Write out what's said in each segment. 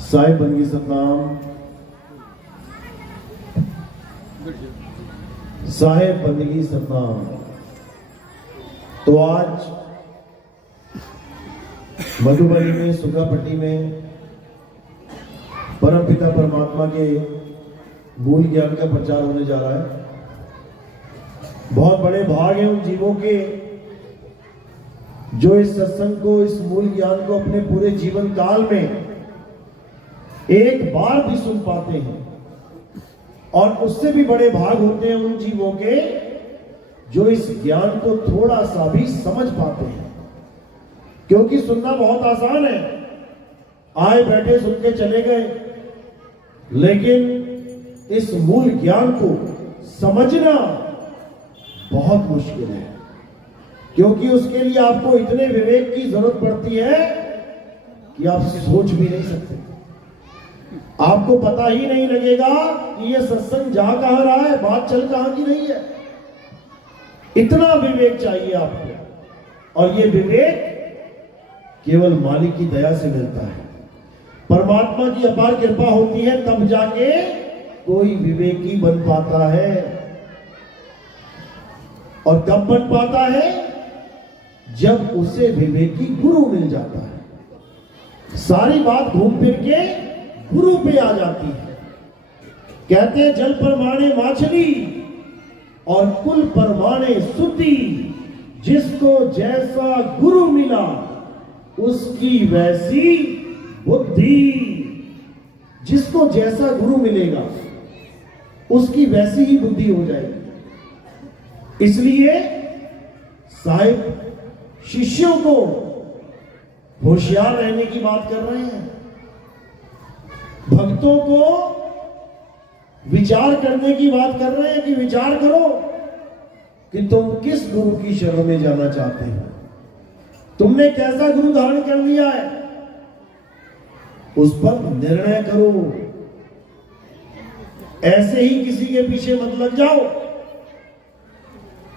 साहिब बंदगी सतनाम, साहिब बंदगी सतनाम। तो आज मधुबनी में सुखापट्टी में परमपिता परमात्मा के मूल ज्ञान का प्रचार होने जा रहा है। बहुत बड़े भाग हैं उन जीवों के जो इस सत्संग को, इस मूल ज्ञान को अपने पूरे जीवन काल में एक बार भी सुन पाते हैं, और उससे भी बड़े भाग होते हैं उन जीवों के जो इस ज्ञान को थोड़ा सा भी समझ पाते हैं। क्योंकि सुनना बहुत आसान है, आए बैठे सुन के चले गए, लेकिन इस मूल ज्ञान को समझना बहुत मुश्किल है। क्योंकि उसके लिए आपको इतने विवेक की जरूरत पड़ती है कि आप सोच भी नहीं सकते। आपको पता ही नहीं लगेगा कि ये सत्संग जा कहां रहा है, बात चल कहां की रही है। इतना विवेक चाहिए आपको, और ये विवेक केवल मालिक की दया से मिलता है। परमात्मा की अपार कृपा होती है, तब जाके कोई विवेकी बन पाता है। और कब बन पाता है? जब उसे विवेकी गुरु मिल जाता है। सारी बात घूम फिर के गुरु पे आ जाती है। कहते हैं जल परमाणे माछली और कुल परमाणे सुद्धि, जिसको जैसा गुरु मिला उसकी वैसी बुद्धि। जिसको जैसा गुरु मिलेगा उसकी वैसी ही बुद्धि हो जाएगी। इसलिए साहिब शिष्यों को होशियार रहने की बात कर रहे हैं, भक्तों को विचार करने की बात कर रहे हैं कि विचार करो कि तुम किस गुरु की शरण में जाना चाहते हो। तुमने कैसा गुरु धारण कर लिया है, उस पर निर्णय करो। ऐसे ही किसी के पीछे मत लग जाओ।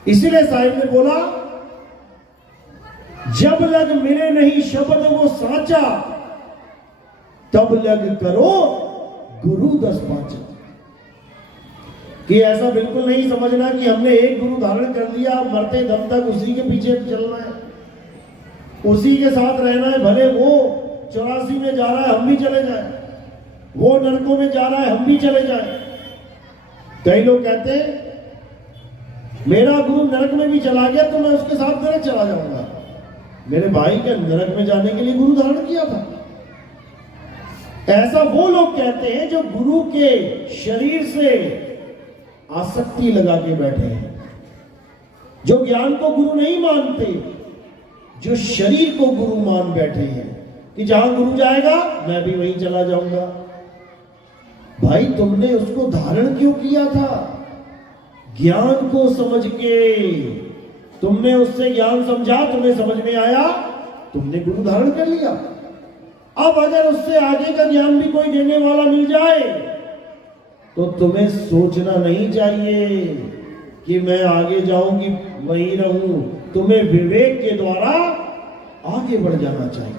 इसीलिए साहिब ने बोला, जब लग मिले नहीं शब्द वो साचा, तब लग करो गुरु 10 पांचा। कि ऐसा बिल्कुल नहीं समझना कि हमने एक गुरु धारण कर लिया, मरते दम तक उसी के पीछे चलना है, उसी के साथ रहना है। भले वो 84 में जा रहा है हम भी चले जाए, वो नरकों में जा रहा है हम भी चले जाए। कई लोग कहते हैं मेरा गुरु नरक में भी चला गया तो मैं उसके साथ नरक चला जाऊंगा। मेरे भाई के नरक में जाने के लिए गुरु धारण किया था। ऐसा वो लोग कहते हैं जो गुरु के शरीर से आसक्ति लगा के बैठे हैं, जो ज्ञान को गुरु नहीं मानते, जो शरीर को गुरु मान बैठे हैं कि जहां गुरु जाएगा मैं भी वहीं चला जाऊंगा। भाई तुमने उसको धारण क्यों किया था? ज्ञान को समझ के तुमने उससे ज्ञान समझा, तुम्हें समझ में आया, तुमने गुरु धारण कर लिया। अब अगर उससे आगे का ज्ञान भी कोई देने वाला मिल जाए तो तुम्हें सोचना नहीं चाहिए कि मैं आगे जाऊंगी वहीं रहूं। तुम्हें विवेक के द्वारा आगे बढ़ जाना चाहिए,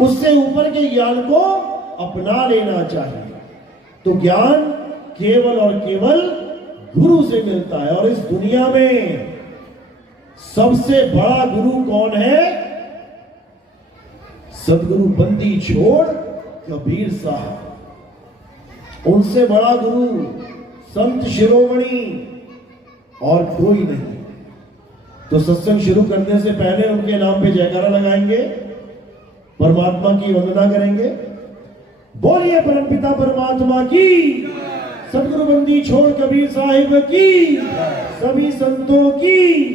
उससे ऊपर के ज्ञान को अपना लेना चाहिए। तो ज्ञान केवल और केवल गुरु से मिलता है। और इस दुनिया में सबसे बड़ा गुरु कौन है? सदगुरु बंदी छोड़ कबीर साहब। उनसे बड़ा गुरु संत शिरोमणि और कोई नहीं। तो सत्संग शुरू करने से पहले उनके नाम पे जयकारा लगाएंगे, परमात्मा की वंदना करेंगे। बोलिए परमपिता परमात्मा की, सदगुरु बंदी छोड़ कबीर साहिब की, सभी संतों की,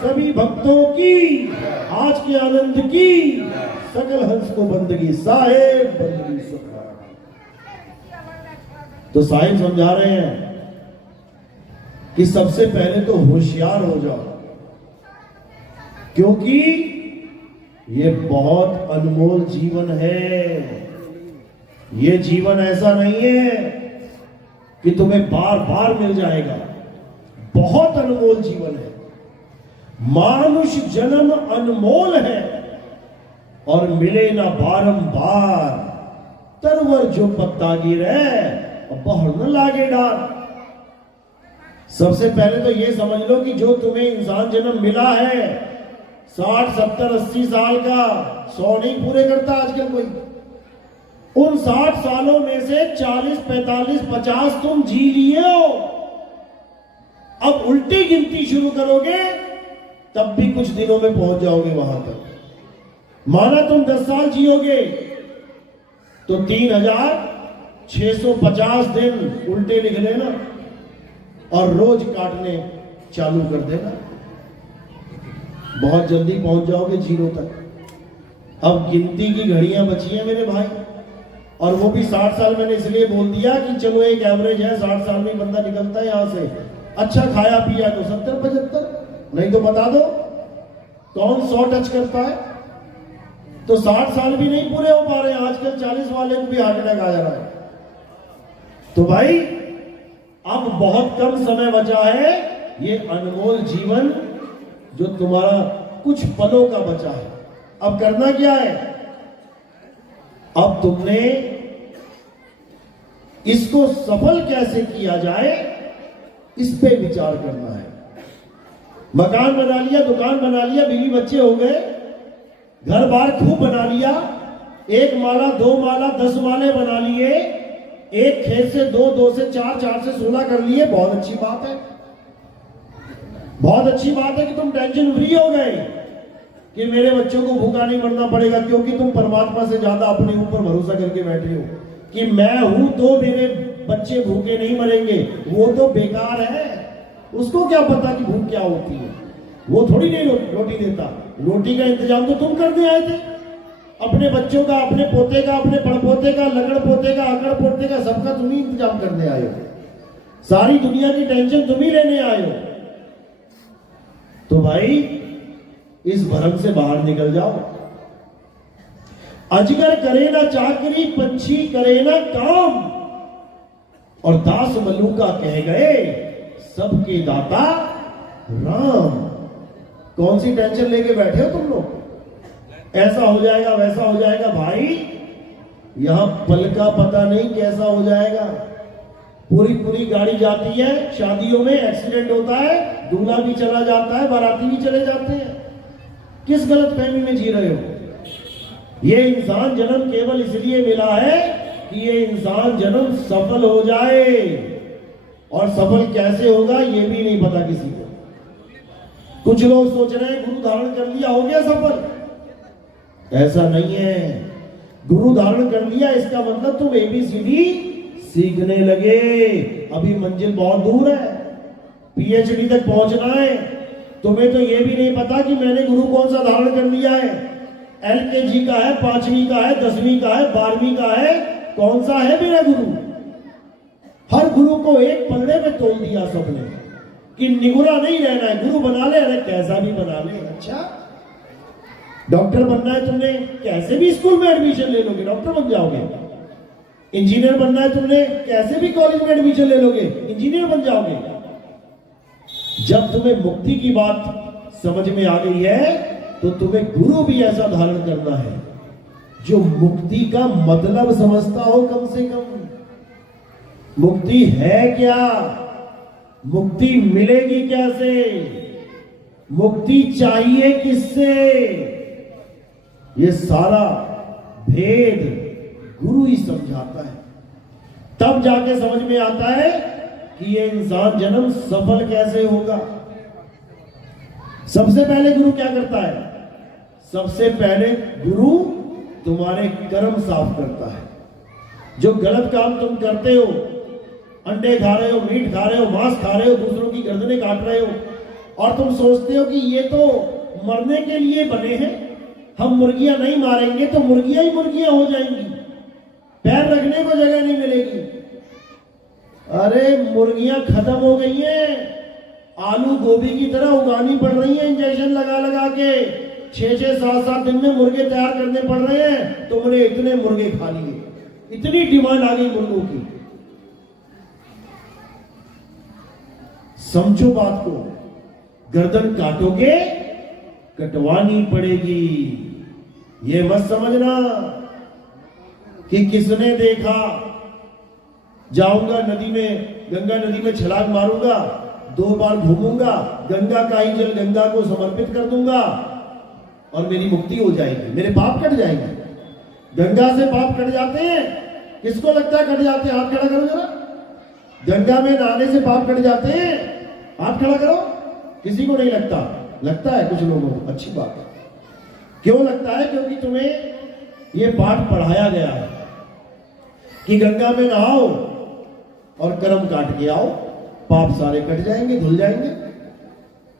सभी भक्तों की, आज के आनंद की, सकल हंस को बंदगी। साहिब बंदगी सतनाम। तो साहिब समझा रहे हैं कि सबसे पहले तो होशियार हो जाओ, क्योंकि ये बहुत अनमोल जीवन है। ये जीवन ऐसा नहीं है कि तुम्हें बार बार मिल जाएगा। बहुत अनमोल जीवन है। मानुष जन्म अनमोल है, और मिले ना बारंबार, तरवर जो पत्ता गिरे बहर न लागे डार। सबसे पहले तो ये समझ लो कि जो तुम्हें इंसान जन्म मिला है 60, 70, 80 साल का, 100 नहीं पूरे करता आजकल कोई। उन 60 सालों में से 40, 45, 50 तुम जी लिए हो। अब उल्टी गिनती शुरू करोगे तब भी कुछ दिनों में पहुंच जाओगे वहां तक। माना तुम 10 साल जियोगे तो 3650 दिन उल्टे लिख लेना और रोज काटने चालू कर देना, बहुत जल्दी पहुंच जाओगे जीरो तक। अब गिनती की घड़ियां बची हैं मेरे भाई, और वो भी 60 साल। मैंने इसलिए बोल दिया कि चलो एक एवरेज है, 60 साल में बंदा निकलता है यहां से। अच्छा खाया पिया तो 70, 75, नहीं तो बता दो कौन 100 टच करता है। तो 60 साल भी नहीं पूरे हो पा रहे हैं आजकल, 40 वाले को भी हार्ट अटैक आ जा रहा है। तो भाई अब बहुत कम समय बचा है, ये अनमोल जीवन जो तुम्हारा कुछ पलों का बचा है। अब करना क्या है? अब तुमने इसको सफल कैसे किया जाए इस पे विचार करना है। मकान बना लिया, दुकान बना लिया, बीवी बच्चे हो गए, घर बार खूब बना लिया, 1 माला 2 माला 10 माले बना लिए, एक खेत से 2, 2 से 4, 4 से 16 कर लिए। बहुत अच्छी बात है, बहुत अच्छी बात है कि तुम टेंशन फ्री हो गए कि मेरे बच्चों को भूखा नहीं मरना पड़ेगा, क्योंकि तुम परमात्मा से ज्यादा अपने ऊपर भरोसा करके बैठे हो कि मैं हूं तो मेरे बच्चे भूखे नहीं मरेंगे। वो तो बेकार है, उसको क्या पता कि भूख क्या होती है। वो थोड़ी नहीं रोटी देता, रोटी का इंतजाम तो तुम करने आए थे। अपने बच्चों का, अपने पोते का, अपने पड़पोते का, लगड़ पोते का, अकड़ पोते का, सबका तुम ही इंतजाम करने आए हो। सारी दुनिया की टेंशन तुम ही लेने आए हो। तो भाई इस भ्रम से बाहर निकल जाओ। अजगर करे ना चाकरी, पंछी करे ना काम, और दास मलूका कह गए सबके दाता राम। कौन सी टेंशन लेके बैठे हो तुम लोग? ऐसा हो जाएगा, वैसा हो जाएगा। भाई यहां पल का पता नहीं कैसा हो जाएगा। पूरी पूरी गाड़ी जाती है, शादियों में एक्सीडेंट होता है, दूल्हा भी चला जाता है, बाराती भी चले जाते हैं। किस गलत फहमी में जी रहे हो? ये इंसान जन्म केवल इसलिए मिला है कि ये इंसान जन्म सफल हो जाए, और सफल कैसे होगा ये भी नहीं पता किसी को। कुछ लोग सोच रहे हैं गुरु धारण कर लिया हो गया सफल। ऐसा नहीं है। गुरु धारण कर लिया इसका मतलब तुम ABCD सीखने लगे। अभी मंजिल बहुत दूर है, PhD तक पहुंचना है। तुम्हें तो यह भी नहीं पता कि मैंने गुरु कौन सा धारण कर लिया है। LKG का है, 5वीं का है, 10वीं का है, 12वीं का है, कौन सा है मेरा गुरु? हर गुरु को एक पलड़े में तोल दिया सबने कि निगुरा नहीं रहना है, गुरु बना ले। अरे कैसा भी बना ले। अच्छा डॉक्टर बनना है तुमने, कैसे भी स्कूल में एडमिशन ले लोगे, डॉक्टर बन जाओगे। इंजीनियर बनना है तुमने, कैसे भी कॉलेज में एडमिशन ले लोगे, इंजीनियर बन जाओगे। जब तुम्हें मुक्ति की बात समझ में आ गई है तो तुम्हें गुरु भी ऐसा धारण करना है जो मुक्ति का मतलब समझता हो। कम से कम मुक्ति है क्या, मुक्ति मिलेगी कैसे, मुक्ति चाहिए किससे, ये सारा भेद गुरु ही समझाता है। तब जाके समझ में आता है कि ये इंसान जन्म सफल कैसे होगा। सबसे पहले गुरु क्या करता है? सबसे पहले गुरु तुम्हारे कर्म साफ करता है। जो गलत काम तुम करते हो, अंडे खा रहे हो, मीट खा रहे हो, मांस खा रहे हो, दूसरों की गर्दनें काट रहे हो, और तुम सोचते हो कि ये तो मरने के लिए बने हैं, हम मुर्गियां नहीं मारेंगे तो मुर्गियां ही मुर्गियां हो जाएंगी, पैर रखने को जगह नहीं मिलेगी। अरे मुर्गियां खत्म हो गई हैं, आलू गोभी की तरह उगानी पड़ रही है इंजेक्शन लगा लगा के। 6-6, 7-7 दिन में मुर्गे तैयार करने पड़ रहे हैं। तुमने इतने मुर्गे खा लिए, इतनी डिमांड आ गई मुर्गों की। समझो बात को, गर्दन काटोगे कटवानी पड़ेगी। ये मत समझना कि किसने देखा, जाऊंगा नदी में, गंगा नदी में छलांग मारूंगा, 2 बार घूमूंगा, गंगा का ही जल गंगा को समर्पित कर दूंगा और मेरी मुक्ति हो जाएगी, मेरे पाप कट जाएंगे। गंगा से पाप कट जाते हैं? किसको लगता है कट जाते हैं? हाथ खड़ा करो जरा। गंगा में नहाने से पाप कट जाते हैं? हाथ खड़ा करो। किसी को नहीं लगता? लगता है कुछ लोगों को। अच्छी बात है। क्यों लगता है? क्योंकि तुम्हें ये पाठ पढ़ाया गया है कि गंगा में नहाओ और कर्म काट के आओ, पाप सारे कट जाएंगे, धुल जाएंगे।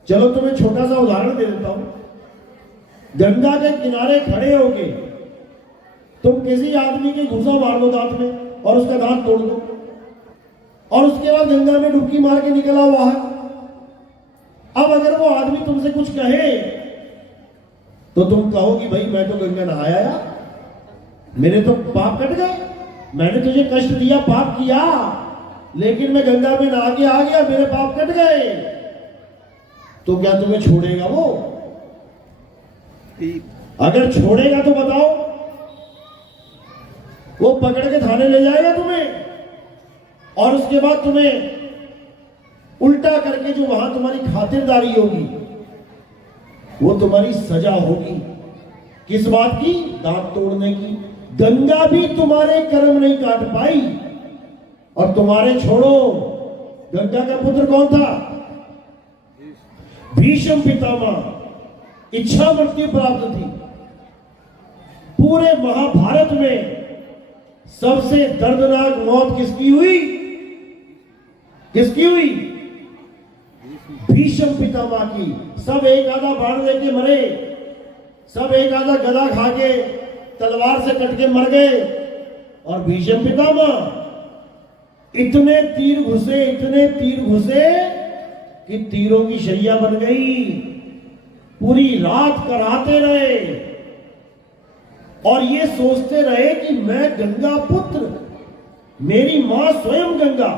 चलो तुम्हें छोटा सा उदाहरण दे देता हूं। गंगा के किनारे खड़े होके तुम किसी आदमी के घुसा मार दो दांत में और उसका दांत तोड़ दो, और उसके बाद गंगा में डुबकी मार के निकल आओ बाहर। अब अगर वो आदमी तुमसे कुछ कहे तो तुम कहो कि भाई मैं तो गंगा नहाया यार, मेरे तो पाप कट गए, मैंने तुझे कष्ट दिया, पाप किया, लेकिन मैं गंगा में नहा के आ गया, मेरे पाप कट गए। तो क्या तुम्हें छोड़ेगा वो? अगर छोड़ेगा तो बताओ, वो पकड़ के थाने ले जाएगा तुम्हें, और उसके बाद तुम्हें उल्टा करके जो वहां तुम्हारी खातिरदारी होगी वो तुम्हारी सजा होगी। किस बात की? दांत तोड़ने की। गंगा भी तुम्हारे कर्म नहीं काट पाई, और तुम्हारे छोड़ो, गंगा का पुत्र कौन था? भीष्म पितामह। इच्छा मृत्यु प्राप्त थी। पूरे महाभारत में सबसे दर्दनाक मौत किसकी हुई? किसकी हुई? भीष्म पितामह की। सब एक आधा बाण लेके मरे, सब एक आधा गदा खा के तलवार से कट के मर गए, और भीष्म पितामह इतने तीर घुसे, इतने तीर घुसे कि तीरों की शैया बन गई। पूरी रात कराते रहे और ये सोचते रहे कि मैं गंगा पुत्र, मेरी मां स्वयं गंगा।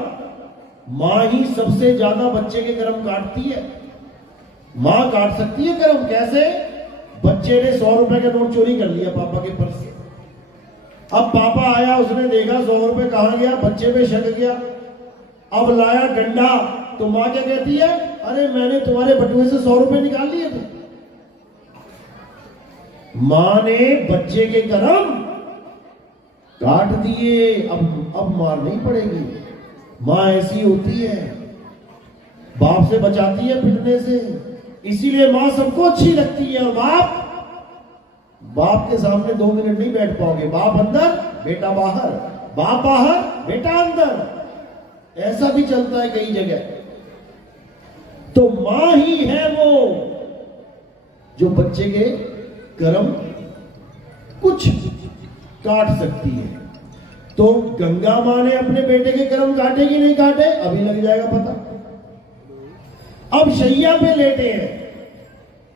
मां ही सबसे ज्यादा बच्चे के कर्म काटती है। मां काट सकती है कर्म। कैसे? बच्चे ने 100 रुपए का नोट चोरी कर लिया पापा के पर्स से। अब पापा आया, उसने देखा 100 रुपए कहां गया, बच्चे पे शक गया। अब लाया डंडा, तो मां क्या कहती है? अरे मैंने तुम्हारे बटुए से 100 रुपए निकाल लिए थे। मां ने बच्चे के कर्म काट दिए। अब मार नहीं पड़ेगी। मां ऐसी होती है, बाप से बचाती है पिटने से। इसीलिए मां सबको अच्छी लगती है, और बाप के सामने 2 मिनट नहीं बैठ पाओगे। बाप अंदर, बेटा बाहर, बाप बाहर, बेटा अंदर। ऐसा भी चलता है कई जगह। तो मां ही है वो जो बच्चे के कर्म कुछ काट सकती है। तो गंगा मां ने अपने बेटे के कर्म काटे कि नहीं काटे? अभी लग जाएगा पता। अब शैया पे लेटे हैं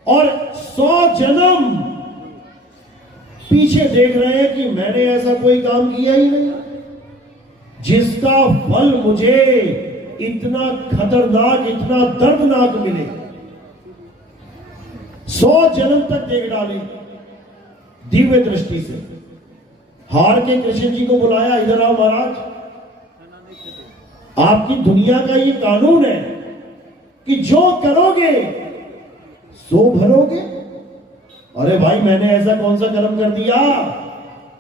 और 100 जन्म पीछे देख रहे हैं कि मैंने ऐसा कोई काम किया ही नहीं जिसका फल मुझे इतना खतरनाक, इतना दर्दनाक मिले। 100 जन्म तक देख डाले दिव्य दृष्टि से। हार के कृष्ण जी को बुलाया, इधर आओ महाराज, आपकी दुनिया का ये कानून है कि जो करोगे सो भरोगे। अरे भाई, मैंने ऐसा कौन सा कर्म कर दिया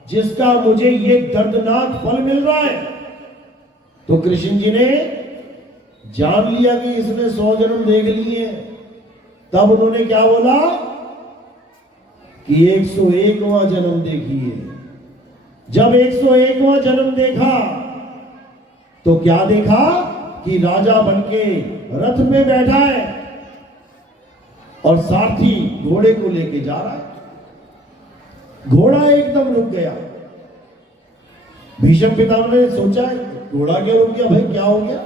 जिसका मुझे ये दर्दनाक फल मिल रहा है? तो कृष्ण जी ने जान लिया कि इसने 100 जन्म देख लिए। तब उन्होंने क्या बोला कि 101वां जन्म देखिए। जब 101वां जन्म देखा तो क्या देखा कि राजा बनके रथ में बैठा है और सारथी घोड़े को लेके जा रहा है। घोड़ा एकदम रुक गया। भीष्म पितामह ने सोचा घोड़ा क्यों रुक गया भाई, क्या हो गया?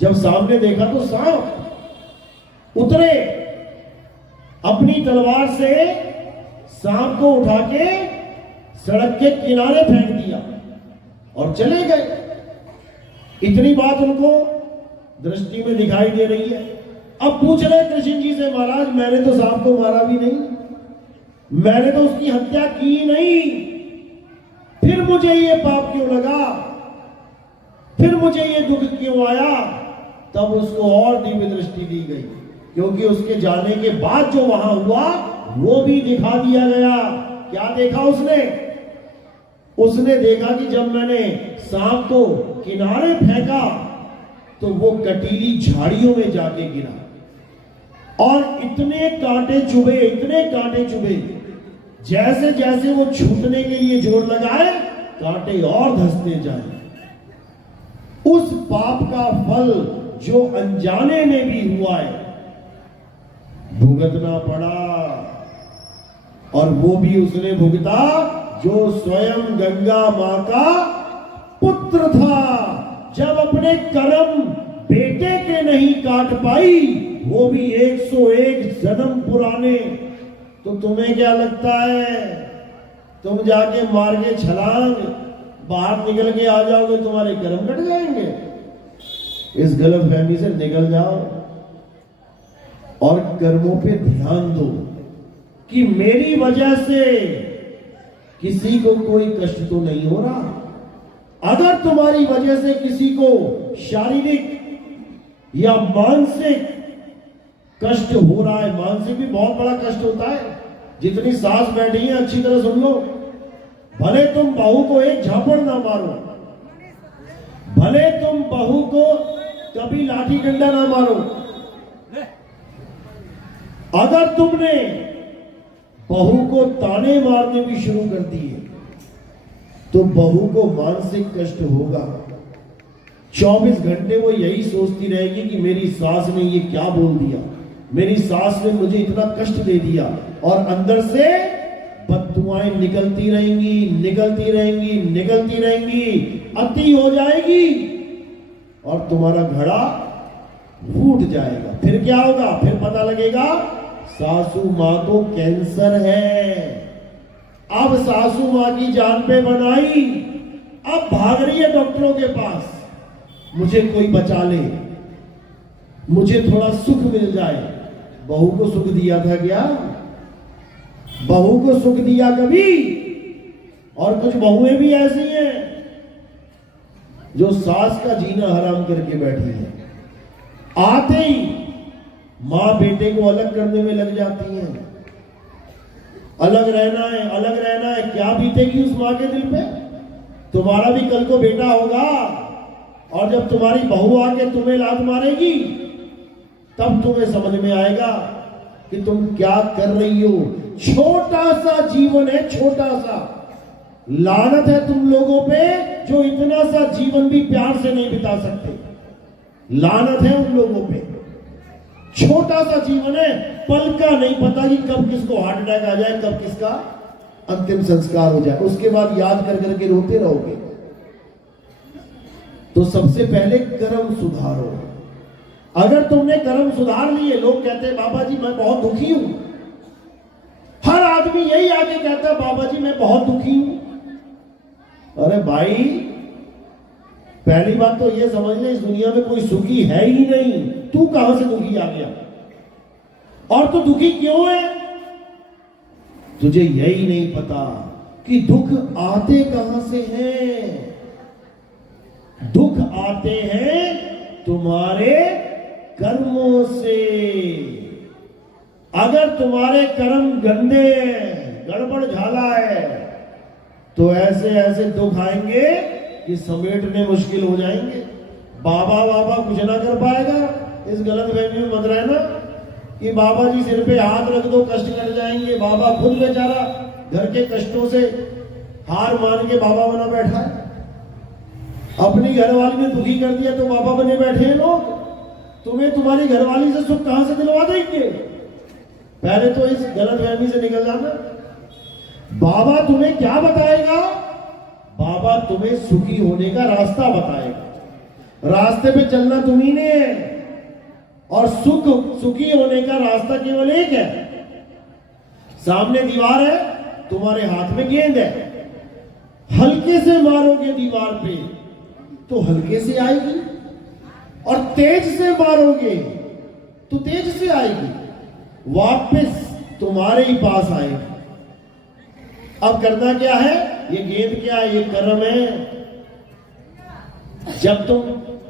जब सामने देखा तो सांप उतरे, अपनी तलवार से सांप को उठा के सड़क के किनारे फेंक दिया और चले गए। इतनी बात उनको दृष्टि में दिखाई दे रही है। अब पूछ रहे कृष्ण जी से, महाराज मैंने तो सांप को मारा भी नहीं, मैंने तो उसकी हत्या की नहीं, फिर मुझे ये पाप क्यों लगा, फिर मुझे ये दुख क्यों आया। तब उसको और दिव्य दृष्टि दी गई, क्योंकि उसके जाने के बाद जो वहां हुआ वो भी दिखा दिया गया। क्या देखा उसने? उसने देखा कि जब मैंने सांप को किनारे फेंका तो वो कटीली झाड़ियों में जाके गिरा और इतने कांटे चुभे, इतने कांटे चुभे, जैसे जैसे वो छूटने के लिए जोर लगाए कांटे और धंसते जाए। उस पाप का फल जो अनजाने में भी हुआ है भुगतना पड़ा, और वो भी उसने भुगता जो स्वयं गंगा मां का पुत्र था। जब अपने कर्म बेटे के नहीं काट पाई, वो भी 101 जन्म पुराने, तो तुम्हें क्या लगता है तुम जाके मार के छलांग बाहर निकल के आ जाओगे तुम्हारे कर्म कट जाएंगे? इस गलत फहमी से निकल जाओ और कर्मों पे ध्यान दो कि मेरी वजह से किसी को कोई कष्ट तो नहीं हो रहा। अगर तुम्हारी वजह से किसी को शारीरिक या मानसिक कष्ट हो रहा है, मानसिक भी बहुत बड़ा कष्ट होता है। जितनी सांस बैठी है अच्छी तरह सुन लो, भले तुम बहू को एक झापड़ ना मारो, भले तुम बहू को कभी लाठी डंडा ना मारो, अगर तुमने बहू को ताने मारने भी शुरू कर दिए तो बहू को मानसिक कष्ट होगा। 24 घंटे वो यही सोचती रहेगी कि मेरी सास ने ये क्या बोल दिया, मेरी सास ने मुझे इतना कष्ट दे दिया, और अंदर से बददुआएं निकलती रहेंगी, निकलती रहेंगी, निकलती रहेंगी, अति हो जाएगी और तुम्हारा घड़ा फूट जाएगा। फिर क्या होगा? फिर पता लगेगा सासू मां को कैंसर है। अब सासू मां की जान पे बनाई, अब भाग रही है डॉक्टरों के पास, मुझे कोई बचा ले, मुझे थोड़ा सुख मिल जाए। बहू को सुख दिया था क्या? बहू को सुख दिया कभी? और कुछ बहुएं भी ऐसी हैं जो सास का जीना हराम करके बैठी हैं। आते ही मां बेटे को अलग करने में लग जाती हैं। अलग रहना है, अलग रहना है। क्या बीतेगी उस मां के दिल पे? तुम्हारा भी कल को बेटा होगा, और जब तुम्हारी बहू आके तुम्हें लात मारेगी तब तुम्हें समझ में आएगा कि तुम क्या कर रही हो। छोटा सा जीवन है, छोटा सा। लानत है तुम लोगों पे जो इतना सा जीवन भी प्यार से नहीं बिता सकते। लानत है उन लोगों पे। छोटा सा जीवन है, पल का नहीं पता कि कब किसको हार्ट अटैक आ जाए, कब किसका अंतिम संस्कार हो जाए। उसके बाद याद कर करके रोते रहोगे। तो सबसे पहले कर्म सुधारो। अगर तुमने कर्म सुधार लिए, लोग कहते हैं बाबा जी मैं बहुत दुखी हूं। हर आदमी यही आके कहता है बाबा जी मैं बहुत दुखी हूं। अरे भाई, पहली बात तो ये समझ ले, इस दुनिया में कोई सुखी है ही नहीं। तू कहां से दुखी आ गया? और तू दुखी क्यों है? तुझे यही नहीं पता कि दुख आते कहां से हैं। दुख आते हैं तुम्हारे कर्मों से। अगर तुम्हारे कर्म गंदे हैं, गड़बड़ झाला है, तो ऐसे ऐसे दुख आएंगे कि समेटने मुश्किल हो जाएंगे। बाबा बाबा कुछ ना कर पाएगा। इस गलत फहमी में मत रहना कि बाबा जी सिर पे हाथ रख दो कष्ट कर जाएंगे। बाबा खुद बेचारा घर के कष्टों से हार मान के बाबा बना बैठा है। अपनी घरवाली ने दुखी कर दिया तो बाबा बने बैठे हैं लोग। तुम्हें तुम्हारी घरवाली से सुख कहां से दिलवा देंगे? पहले तो इस गलत फहमी से निकल जाना। बाबा तुम्हें क्या बताएगा? बाबा तुम्हें सुखी होने का रास्ता बताएगा। रास्ते पे चलना तुम्ही ने है, और सुखी होने का रास्ता केवल एक है। सामने दीवार है, तुम्हारे हाथ में गेंद है। हल्के से मारोगे दीवार पे तो हल्के से आएगी, और तेज से मारोगे तो तेज से आएगी, वापस तुम्हारे ही पास आएगी। अब करना क्या है? ये गेंद क्या है? ये कर्म है। जब तुम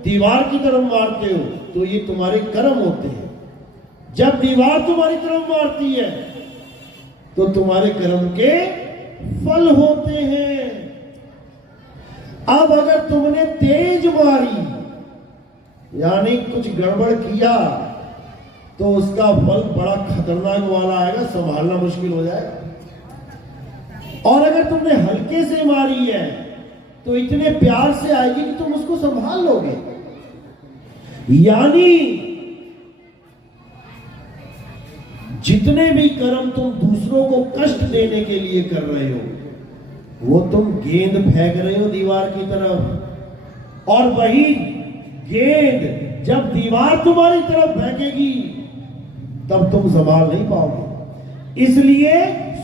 दीवार की तरफ मारते हो तो ये तुम्हारे कर्म होते हैं। जब दीवार तुम्हारी तरफ मारती है तो तुम्हारे कर्म के फल होते हैं। अब अगर तुमने तेज मारी, यानी कुछ गड़बड़ किया, तो उसका फल बड़ा खतरनाक वाला आएगा, संभालना मुश्किल हो जाएगा। और अगर तुमने हल्के से मारी है तो इतने प्यार से आएगी कि तुम उसको संभाल लोगे। यानी जितने भी कर्म तुम दूसरों को कष्ट देने के लिए कर रहे हो, वो तुम गेंद फेंक रहे हो दीवार की तरफ, और वही गेंद जब दीवार तुम्हारी तरफ फेंकेगी तब तुम संभाल नहीं पाओगे। इसलिए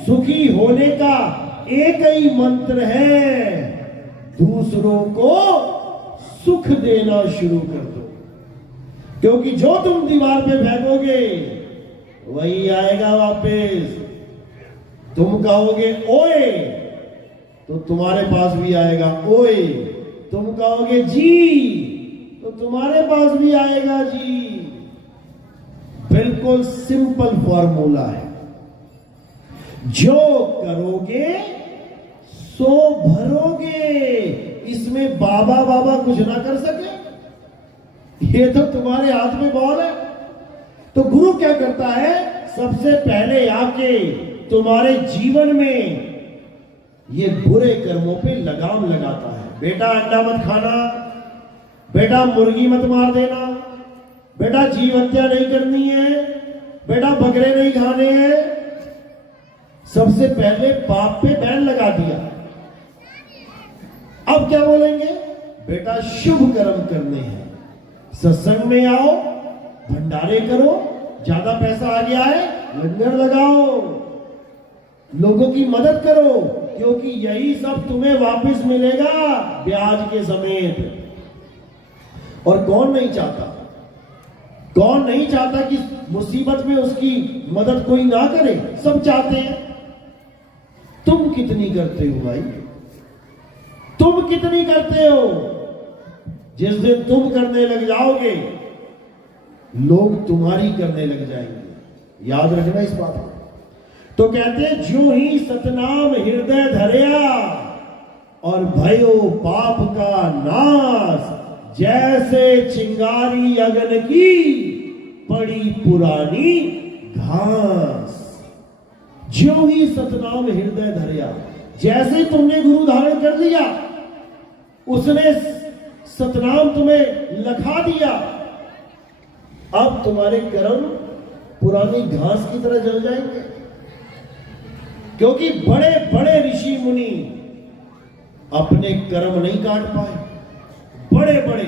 सुखी होने का एक ही मंत्र है, दूसरों को सुख देना शुरू कर दो। क्योंकि जो तुम दीवार पे फेंकोगे वही आएगा वापस। तुम कहोगे ओए तो तुम्हारे पास भी आएगा ओए, तुम कहोगे जी तो तुम्हारे पास भी आएगा जी। बिल्कुल सिंपल फॉर्मूला है, जो करोगे सो भरोगे। इसमें बाबा बाबा कुछ ना कर सके, ये तो तुम्हारे हाथ में बॉल है। तो गुरु क्या करता है? सबसे पहले आके तुम्हारे जीवन में ये बुरे कर्मों पे लगाम लगाता है। बेटा अंडा मत खाना, बेटा मुर्गी मत मार देना, बेटा जीव हत्या नहीं करनी है, बेटा बकरे नहीं खाने हैं। सबसे पहले पाप पे बैन लगा दिया। अब क्या बोलेंगे? बेटा शुभ कर्म करने हैं, सत्संग में आओ, भंडारे करो, ज्यादा पैसा आ गया है लंगर लगाओ, लोगों की मदद करो, क्योंकि यही सब तुम्हें वापस मिलेगा ब्याज के समेत। और कौन नहीं चाहता? कौन नहीं चाहता कि मुसीबत में उसकी मदद कोई ना करे? सब चाहते हैं। तुम कितनी करते हो भाई? तुम कितनी करते हो? जिस दिन तुम करने लग जाओगे लोग तुम्हारी करने लग जाएंगे। याद रखना इस बात को। तो कहते हैं जो ही सतनाम हृदय धरया और भयो पाप का नाश, जैसे चिंगारी अगन की पड़ी पुरानी घास। जो ही सतनाम हृदय धरया, जैसे ही तुमने गुरु धारण कर लिया, उसने सतनाम तुम्हें लखा दिया, अब तुम्हारे कर्म पुरानी घास की तरह जल जाएंगे। क्योंकि बड़े बड़े ऋषि मुनि अपने कर्म नहीं काट पाए। बड़े बड़े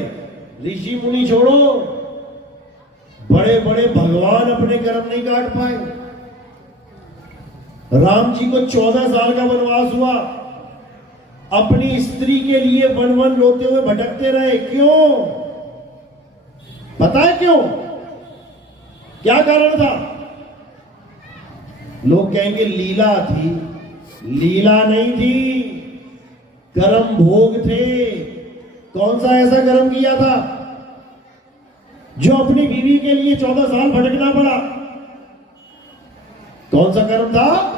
ऋषि मुनि छोड़ो, बड़े बड़े भगवान अपने कर्म नहीं काट पाए। राम जी को 14 साल का वनवास हुआ, अपनी स्त्री के लिए वन वन रोते हुए भटकते रहे। क्यों? पता है क्यों? क्या कारण था? लोग कहेंगे लीला थी। लीला नहीं थी, कर्म भोग थे। कौन सा ऐसा कर्म किया था जो अपनी बीवी के लिए 14 साल भटकना पड़ा? कौन सा कर्म था?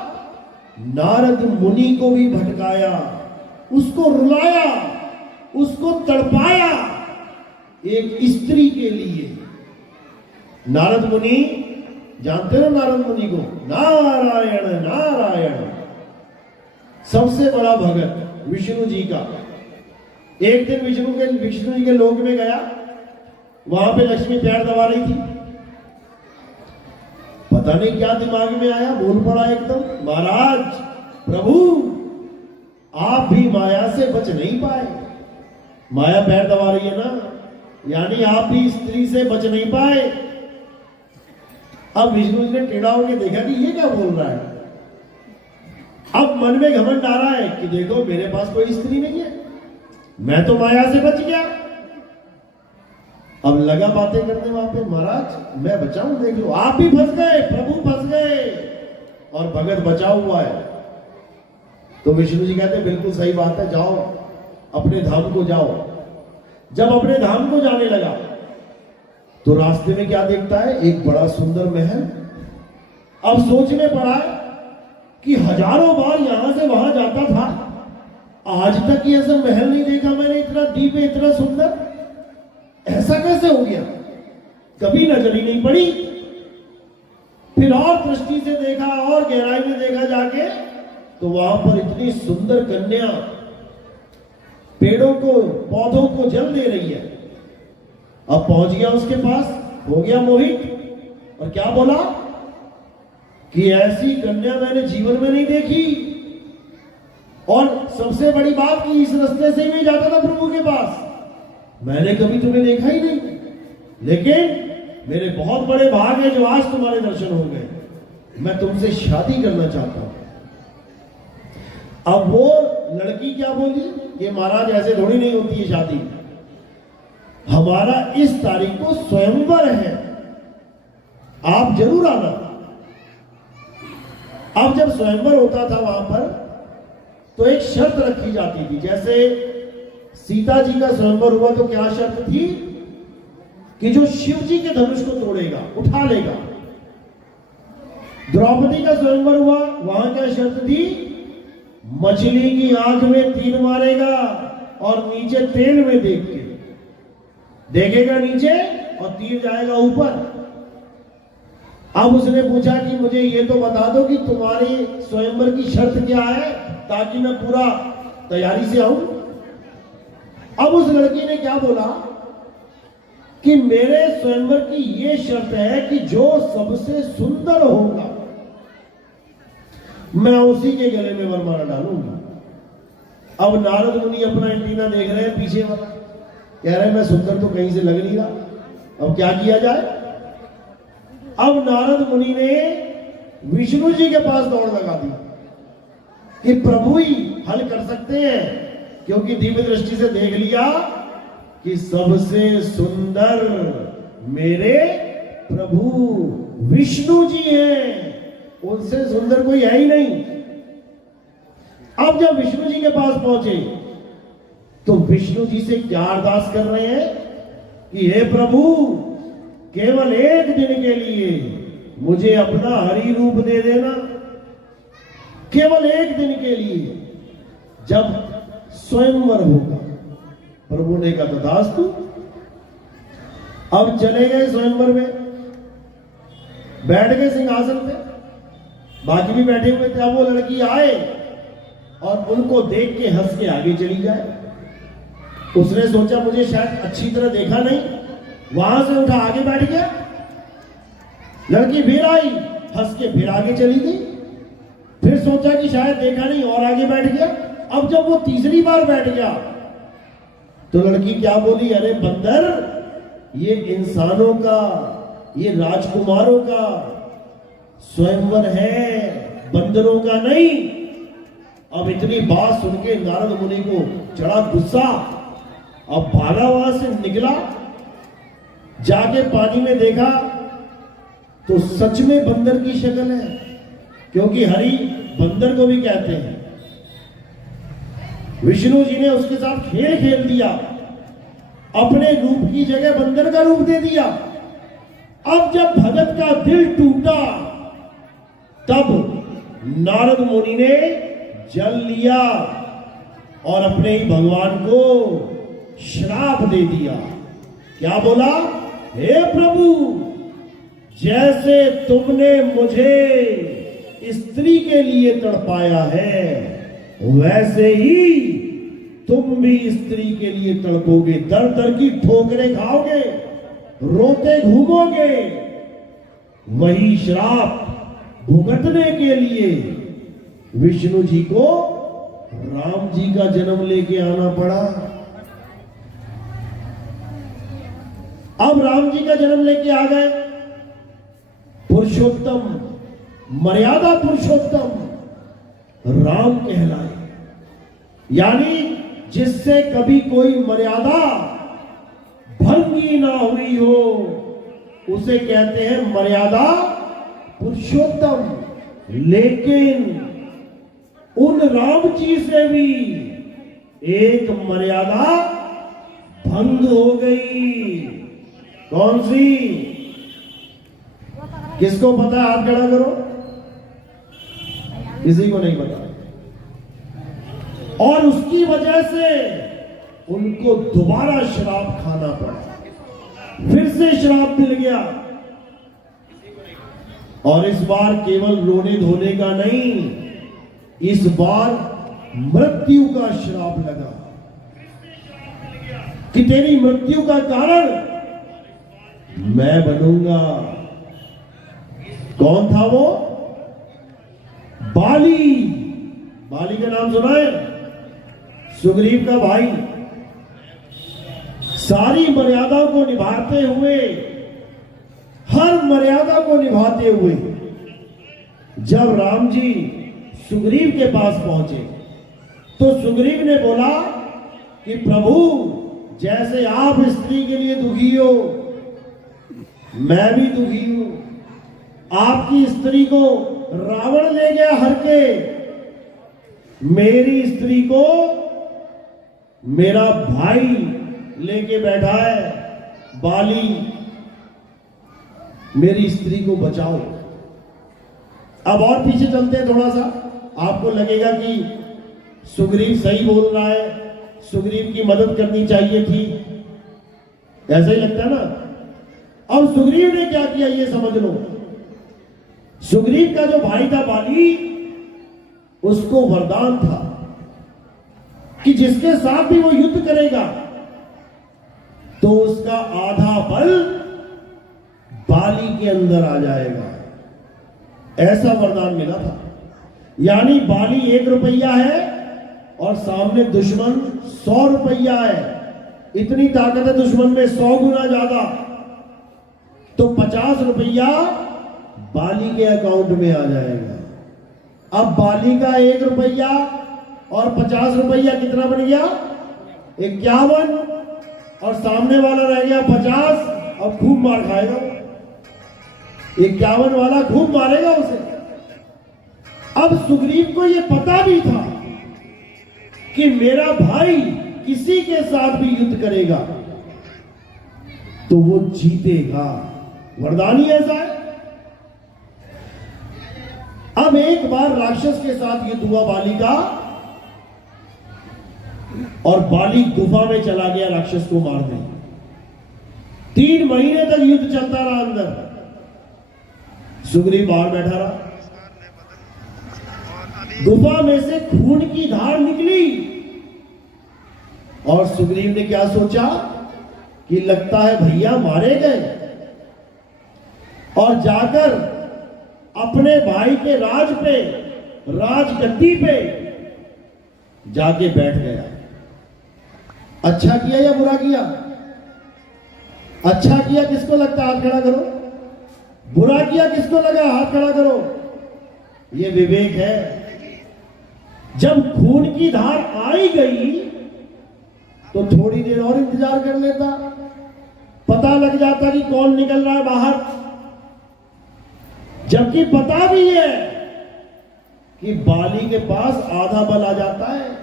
नारद मुनि को भी भटकाया, उसको रुलाया, उसको तड़पाया एक स्त्री के लिए। नारद मुनि, जानते हो नारद मुनि को? नारायण नारायण, सबसे बड़ा भगत विष्णु जी का। एक दिन विष्णु जी के लोक में गया, वहां पे लक्ष्मी पैर दबा रही थी। पता नहीं क्या दिमाग में आया, बोल पड़ा एकदम, महाराज प्रभु आप भी माया से बच नहीं पाए। माया पैर दबा रही है ना, यानी आप भी स्त्री से बच नहीं पाए। अब विष्णु जी ने टेढ़ा होकर देखा कि ये क्या बोल रहा है। अब मन में घमंड आ रहा है कि देखो मेरे पास कोई स्त्री नहीं है, मैं तो माया से बच गया। अब लगा बातें करने वहां पे, महाराज मैं बचाऊं, देख लो आप भी फंस गए, प्रभु फंस गए और भगत बचा हुआ है। तो विष्णु जी कहते बिल्कुल सही बात है, जाओ अपने धाम को जाओ। जब अपने धाम को जाने लगा तो रास्ते में क्या देखता है, एक बड़ा सुंदर महल। अब सोचने पड़ा कि हजारों बार यहां से वहां जाता था, आज तक ये ऐसा महल नहीं देखा मैंने, इतना दिव्य इतना सुंदर, ऐसा कैसे हो गया, कभी नजर ही नहीं पड़ी। फिर और दृष्टि से देखा और गहराई में देखा जाके, तो वहां पर इतनी सुंदर कन्या पेड़ों को पौधों को जल दे रही है। अब पहुंच गया उसके पास, हो गया मोहित, और क्या बोला कि ऐसी कन्या मैंने जीवन में नहीं देखी। और सबसे बड़ी बात कि इस रास्ते से मैं जाता था प्रभु के पास, मैंने कभी तुम्हें देखा ही नहीं, लेकिन मेरे बहुत बड़े भाग है जो आज तुम्हारे दर्शन हो गए, मैं तुमसे शादी करना चाहता हूं। अब वो लड़की क्या बोली कि महाराज ऐसे थोड़ी नहीं होती है शादी, हमारा इस तारीख को स्वयंवर है, आप जरूर आना। अब जब स्वयंवर होता था वहां पर तो एक शर्त रखी जाती थी, जैसे सीता जी का स्वयंवर हुआ तो क्या शर्त थी कि जो शिव जी के धनुष को तोड़ेगा उठा लेगा। द्रौपदी का स्वयंवर हुआ, वहां क्या शर्त थी, मछली की आंख में तीर मारेगा और नीचे तेल में देख के देखेगा नीचे और तीर जाएगा ऊपर। अब उसने पूछा कि मुझे ये तो बता दो कि तुम्हारी स्वयंवर की शर्त क्या है, ताकि मैं पूरा तैयारी से आऊं। अब उस लड़की ने क्या बोला कि मेरे स्वयंवर की ये शर्त है कि जो सबसे सुंदर होगा मैं उसी के गले में वरमाला डालूंगा। अब नारद मुनि अपना एंटीना देख रहे हैं पीछे वाला, कह रहे हैं मैं सुंदर तो कहीं से लग नहीं रहा, अब क्या किया जाए। अब नारद मुनि ने विष्णु जी के पास दौड़ लगा दी कि प्रभु ही हल कर सकते हैं, क्योंकि दिव्य दृष्टि से देख लिया कि सबसे सुंदर मेरे प्रभु विष्णु जी हैं, उनसे सुंदर कोई है ही नहीं। अब जब विष्णु जी के पास पहुंचे तो विष्णु जी से क्या अरदास कर रहे हैं कि हे प्रभु, केवल एक दिन के लिए मुझे अपना हरि रूप दे देना, केवल एक दिन के लिए, जब स्वयंवर होगा। प्रभु ने कहा तथास्तु। अब चले गए स्वयंवर में, बैठ गए सिंहासन पे, बाकी भी बैठे हुए थे। अब वो लड़की आए और उनको देख के हंस के आगे चली जाए। उसने सोचा मुझे शायद अच्छी तरह देखा नहीं, वहां से उठा आगे बैठ गया। लड़की फिर आई, हंस के फिर आगे चली गई। फिर सोचा कि शायद देखा नहीं और आगे बैठ गया। अब जब वो तीसरी बार बैठ गया तो लड़की क्या बोली, अरे बंदर, ये इंसानों का, ये राजकुमारों का स्वयंवर है, बंदरों का नहीं। अब इतनी बात सुन के नारद मुनि को चढ़ा गुस्सा। अब भागा, वहां से निकला, जाके पानी में देखा तो सच में बंदर की शक्ल है, क्योंकि हरि बंदर को भी कहते हैं। विष्णु जी ने उसके साथ खेल खेल दिया, अपने रूप की जगह बंदर का रूप दे दिया। अब जब भगत का दिल टूटा तब नारद मुनि ने जल लिया और अपने ही भगवान को श्राप दे दिया। क्या बोला, हे प्रभु, जैसे तुमने मुझे स्त्री के लिए तड़पाया है, वैसे ही तुम भी स्त्री के लिए तड़पोगे, दर दर की ठोकरें खाओगे, रोते घूमोगे। वही श्राप भुगतने के लिए विष्णु जी को राम जी का जन्म लेके आना पड़ा। अब राम जी का जन्म लेके आ गए, पुरुषोत्तम, मर्यादा पुरुषोत्तम राम कहलाए, यानी जिससे कभी कोई मर्यादा भंगी ना हुई हो, उसे कहते हैं मर्यादा पुरुषोत्तम। लेकिन उन राम जी से भी एक मर्यादा भंग हो गई। कौन सी? किसको पता है? हाथ खड़ा करो। किसी को नहीं पता। और उसकी वजह से उनको दोबारा शराब खाना पड़ा, फिर से शराब मिल गया। और इस बार केवल रोने धोने का नहीं, इस बार मृत्यु का श्राप लगा कि तेरी मृत्यु का कारण मैं बनूंगा। कौन था वो? बाली। बाली का नाम सुना है? सुग्रीव का भाई। सारी मर्यादा को निभाते हुए, हर मर्यादा को निभाते हुए जब राम जी सुग्रीव के पास पहुंचे तो सुग्रीव ने बोला कि प्रभु, जैसे आप स्त्री के लिए दुखी हो, मैं भी दुखी हूं। आपकी स्त्री को रावण ले गया हर के, मेरी स्त्री को मेरा भाई लेके बैठा है बाली। मेरी स्त्री को बचाओ। अब और पीछे चलते हैं थोड़ा सा, आपको लगेगा कि सुग्रीव सही बोल रहा है, सुग्रीव की मदद करनी चाहिए थी, ऐसा ही लगता है ना। अब सुग्रीव ने क्या किया ये समझ लो। सुग्रीव का जो भाई था बाली, उसको वरदान था कि जिसके साथ भी वो युद्ध करेगा तो उसका आधा बल बाली के अंदर आ जाएगा, ऐसा वरदान मिला था। यानी बाली 1 रुपया है और सामने दुश्मन 100 रुपया है। इतनी ताकत है दुश्मन में 100 गुना ज्यादा, तो 50 रुपया बाली के अकाउंट में आ जाएगा। अब बाली का 1 रुपया और 50 रुपया कितना बन गया? 51, और सामने वाला रह गया 50। अब खूब मार खाएगा, 51 वाला खूब मारेगा उसे। अब सुग्रीव को यह पता भी था कि मेरा भाई किसी के साथ भी युद्ध करेगा तो वो जीतेगा, वरदान ही ऐसा है। अब एक बार राक्षस के साथ युद्ध हुआ बाली का, और बाली गुफा में चला गया राक्षस को मारने। 3 महीने तक युद्ध चलता रहा अंदर, सुग्रीव बाहर बैठा रहा। गुफा में से खून की धार निकली और सुग्रीव ने क्या सोचा कि लगता है भैया मारे गए, और जाकर अपने भाई के राज पे, राजगद्दी पे जाके बैठ गया। अच्छा किया या बुरा किया? अच्छा किया किसको लगता है? हाथ खड़ा करो। बुरा किया किसको लगा? हाथ खड़ा करो। ये विवेक है। जब खून की धार आई गई तो थोड़ी देर और इंतजार कर लेता, पता लग जाता कि कौन निकल रहा है बाहर। जबकि पता भी है कि बाली के पास आधा बल आ जाता है।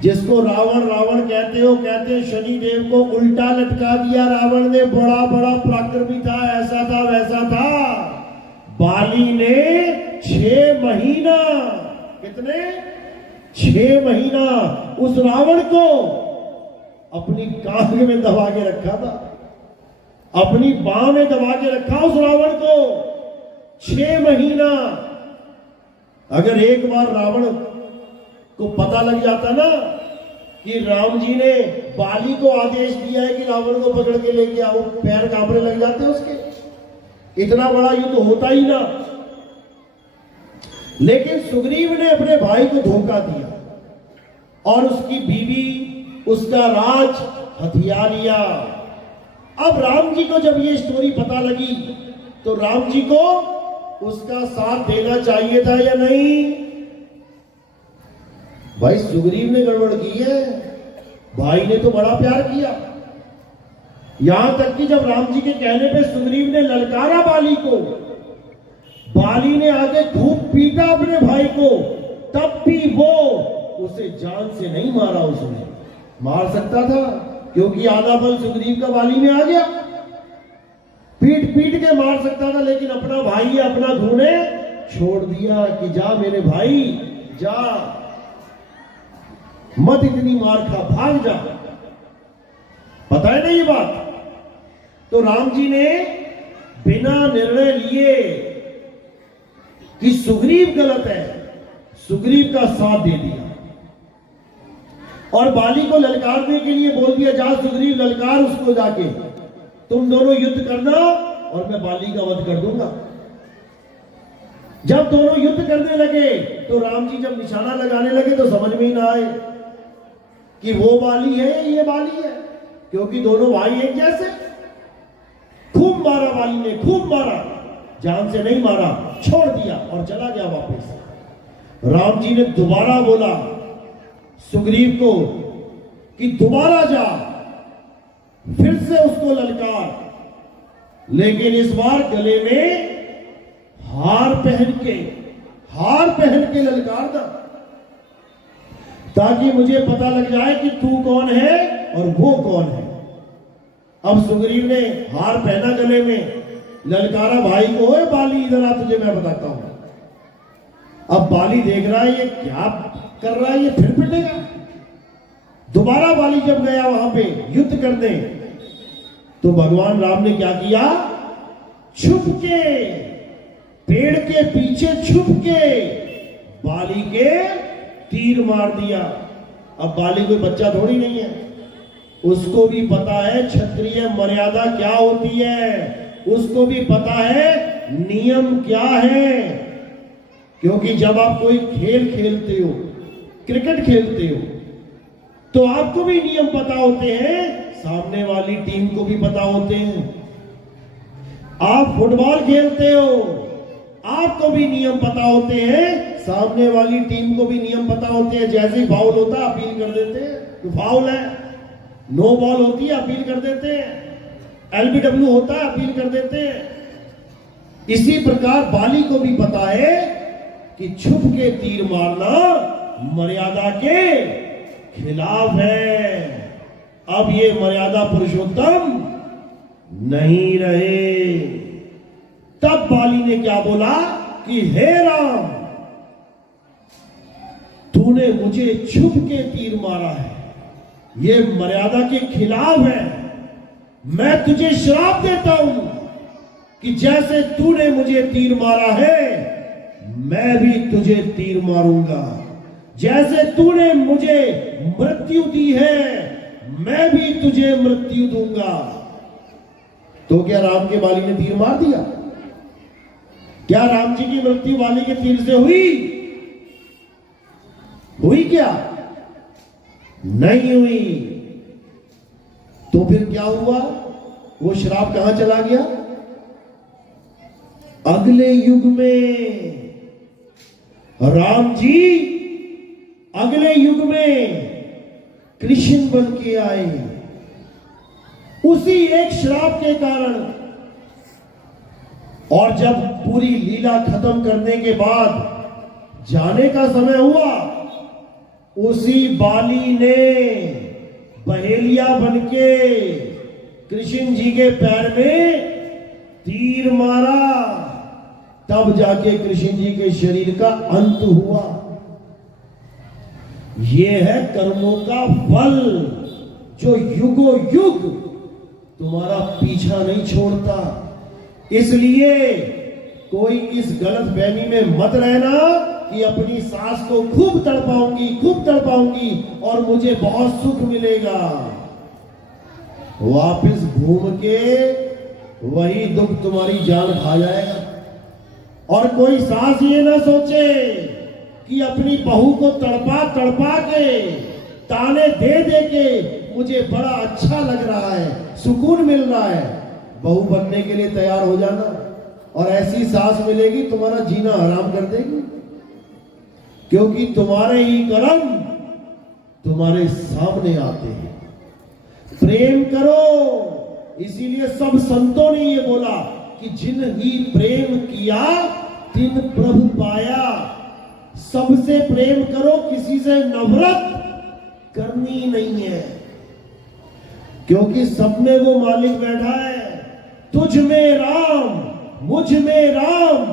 जिसको रावण रावण कहते हो, कहते शनि देव को उल्टा लटका दिया रावण ने। बड़ा बड़ा पराक्रमी था, ऐसा था वैसा था। बाली ने 6 महीना, कितने? 6 महीना उस रावण को अपनी कांध में दबा के रखा था, अपनी बाह में दबा के रखा उस रावण को 6 महीना। अगर एक बार रावण को पता लग जाता ना कि राम जी ने बाली को आदेश दिया है कि रावण को पकड़ के लेके आओ, पैर कांपने लग जाते उसके। इतना बड़ा युद्ध होता ही ना। लेकिन सुग्रीव ने अपने भाई को धोखा दिया और उसकी बीवी, उसका राज हथिया लिया। अब राम जी को जब ये स्टोरी पता लगी तो राम जी को उसका साथ देना चाहिए था या नहीं? भाई सुग्रीव ने गड़बड़ की है, भाई ने तो बड़ा प्यार किया। यहां तक कि जब राम जी के कहने पे सुग्रीव ने ललकारा बाली को, बाली ने आगे खूब पीटा अपने भाई को तब भी वो उसे जान से नहीं मारा। उसने मार सकता था क्योंकि आधा बल सुग्रीव का वाली में आ गया, पीट पीट के मार सकता था, लेकिन अपना भाई है, अपना खून है, छोड़ दिया कि जा मेरे भाई जा, मत इतनी मार खा, भाग जा। पता है ना ये बात? तो राम जी ने बिना निर्णय लिए कि सुग्रीव गलत है, सुग्रीव का साथ दे दिया और बाली को ललकारने के लिए बोल दिया, जा सुग्रीव ललकार उसको जाके, तुम दोनों युद्ध करना और मैं बाली का वध कर दूंगा। जब दोनों युद्ध करने लगे तो राम जी जब निशाना लगाने लगे तो समझ में ही ना आए कि वो बाली है या ये बाली है, क्योंकि दोनों भाई एक जैसे। खूब मारा बाली ने, खूब मारा, जान से नहीं मारा, छोड़ दिया और चला गया वापस। राम जी ने दोबारा बोला सुग्रीव को कि दोबारा जा, फिर से उसको ललकार, लेकिन इस बार गले में हार पहन के ललकार दा, ताकि मुझे पता लग जाए कि तू कौन है और वो कौन है। अब सुग्रीव ने हार पहना गले में, ललकारा भाई को, ओए बाली इधर आ, तुझे मैं बताता हूं। अब बाली देख रहा है ये क्या कर रहा है, ये फिर पिटेगा। दोबारा बाली जब गया वहां पे युद्ध करने, तो भगवान राम ने क्या किया, छुप के, पेड़ के पीछे छुप के बाली के तीर मार दिया। अब बाली कोई बच्चा थोड़ी नहीं है, उसको भी पता है क्षत्रिय मर्यादा क्या होती है, उसको भी पता है नियम क्या है। क्योंकि जब आप कोई खेल खेलते हो, क्रिकेट खेलते हो, तो आपको भी नियम पता होते हैं, सामने वाली टीम को भी पता होते हैं। आप फुटबॉल खेलते हो, आपको भी नियम पता होते हैं, सामने वाली टीम को भी नियम पता होते हैं। जैसे ही फाउल होता है अपील कर देते हैं तो फाउल है, नो बॉल होती है अपील कर देते हैं, एलबीडब्ल्यू होता है अपील कर देते हैं। इसी प्रकार बाली को भी पता है कि छुप के तीर मारना मर्यादा के खिलाफ है। अब ये मर्यादा पुरुषोत्तम नहीं रहे। तब बाली ने क्या बोला कि हे राम, तूने मुझे छुप के तीर मारा है, ये मर्यादा के खिलाफ है। मैं तुझे श्राप देता हूं कि जैसे तूने मुझे तीर मारा है, मैं भी तुझे तीर मारूंगा। जैसे तूने मुझे मृत्यु दी है, मैं भी तुझे मृत्यु दूंगा। तो क्या राम के बाली ने तीर मार दिया? क्या राम जी की मृत्यु बाली के तीर से हुई क्या? नहीं हुई। तो फिर क्या हुआ? वो श्राप कहां चला गया? अगले युग में राम जी अगले युग में कृष्ण बन के आए, उसी एक श्राप के कारण। और जब पूरी लीला खत्म करने के बाद जाने का समय हुआ, उसी बाली ने बहेलिया बनके कृष्ण जी के पैर में तीर मारा। तब जाके कृष्ण जी के शरीर का अंत हुआ। यह है कर्मों का फल, जो युगों युग तुम्हारा पीछा नहीं छोड़ता। इसलिए कोई इस गलत फहमी में मत रहना कि अपनी सास को खूब तड़पाऊंगी और मुझे बहुत सुख मिलेगा। वापस घूम के वही दुख तुम्हारी जान खा जाएगा। और कोई सास ये ना सोचे कि अपनी बहू को तड़पा के, ताने दे के मुझे बड़ा अच्छा लग रहा है, सुकून मिल रहा है। बहू बनने के लिए तैयार हो जाना, और ऐसी सास मिलेगी तुम्हारा जीना हराम कर देगी। क्योंकि तुम्हारे ही कर्म तुम्हारे सामने आते हैं। प्रेम करो। इसीलिए सब संतों ने ये बोला कि जिन ही प्रेम किया तिन प्रभु पाया। सबसे प्रेम करो, किसी से नफरत करनी नहीं है, क्योंकि सब में वो मालिक बैठा है। तुझ में राम मुझ में राम,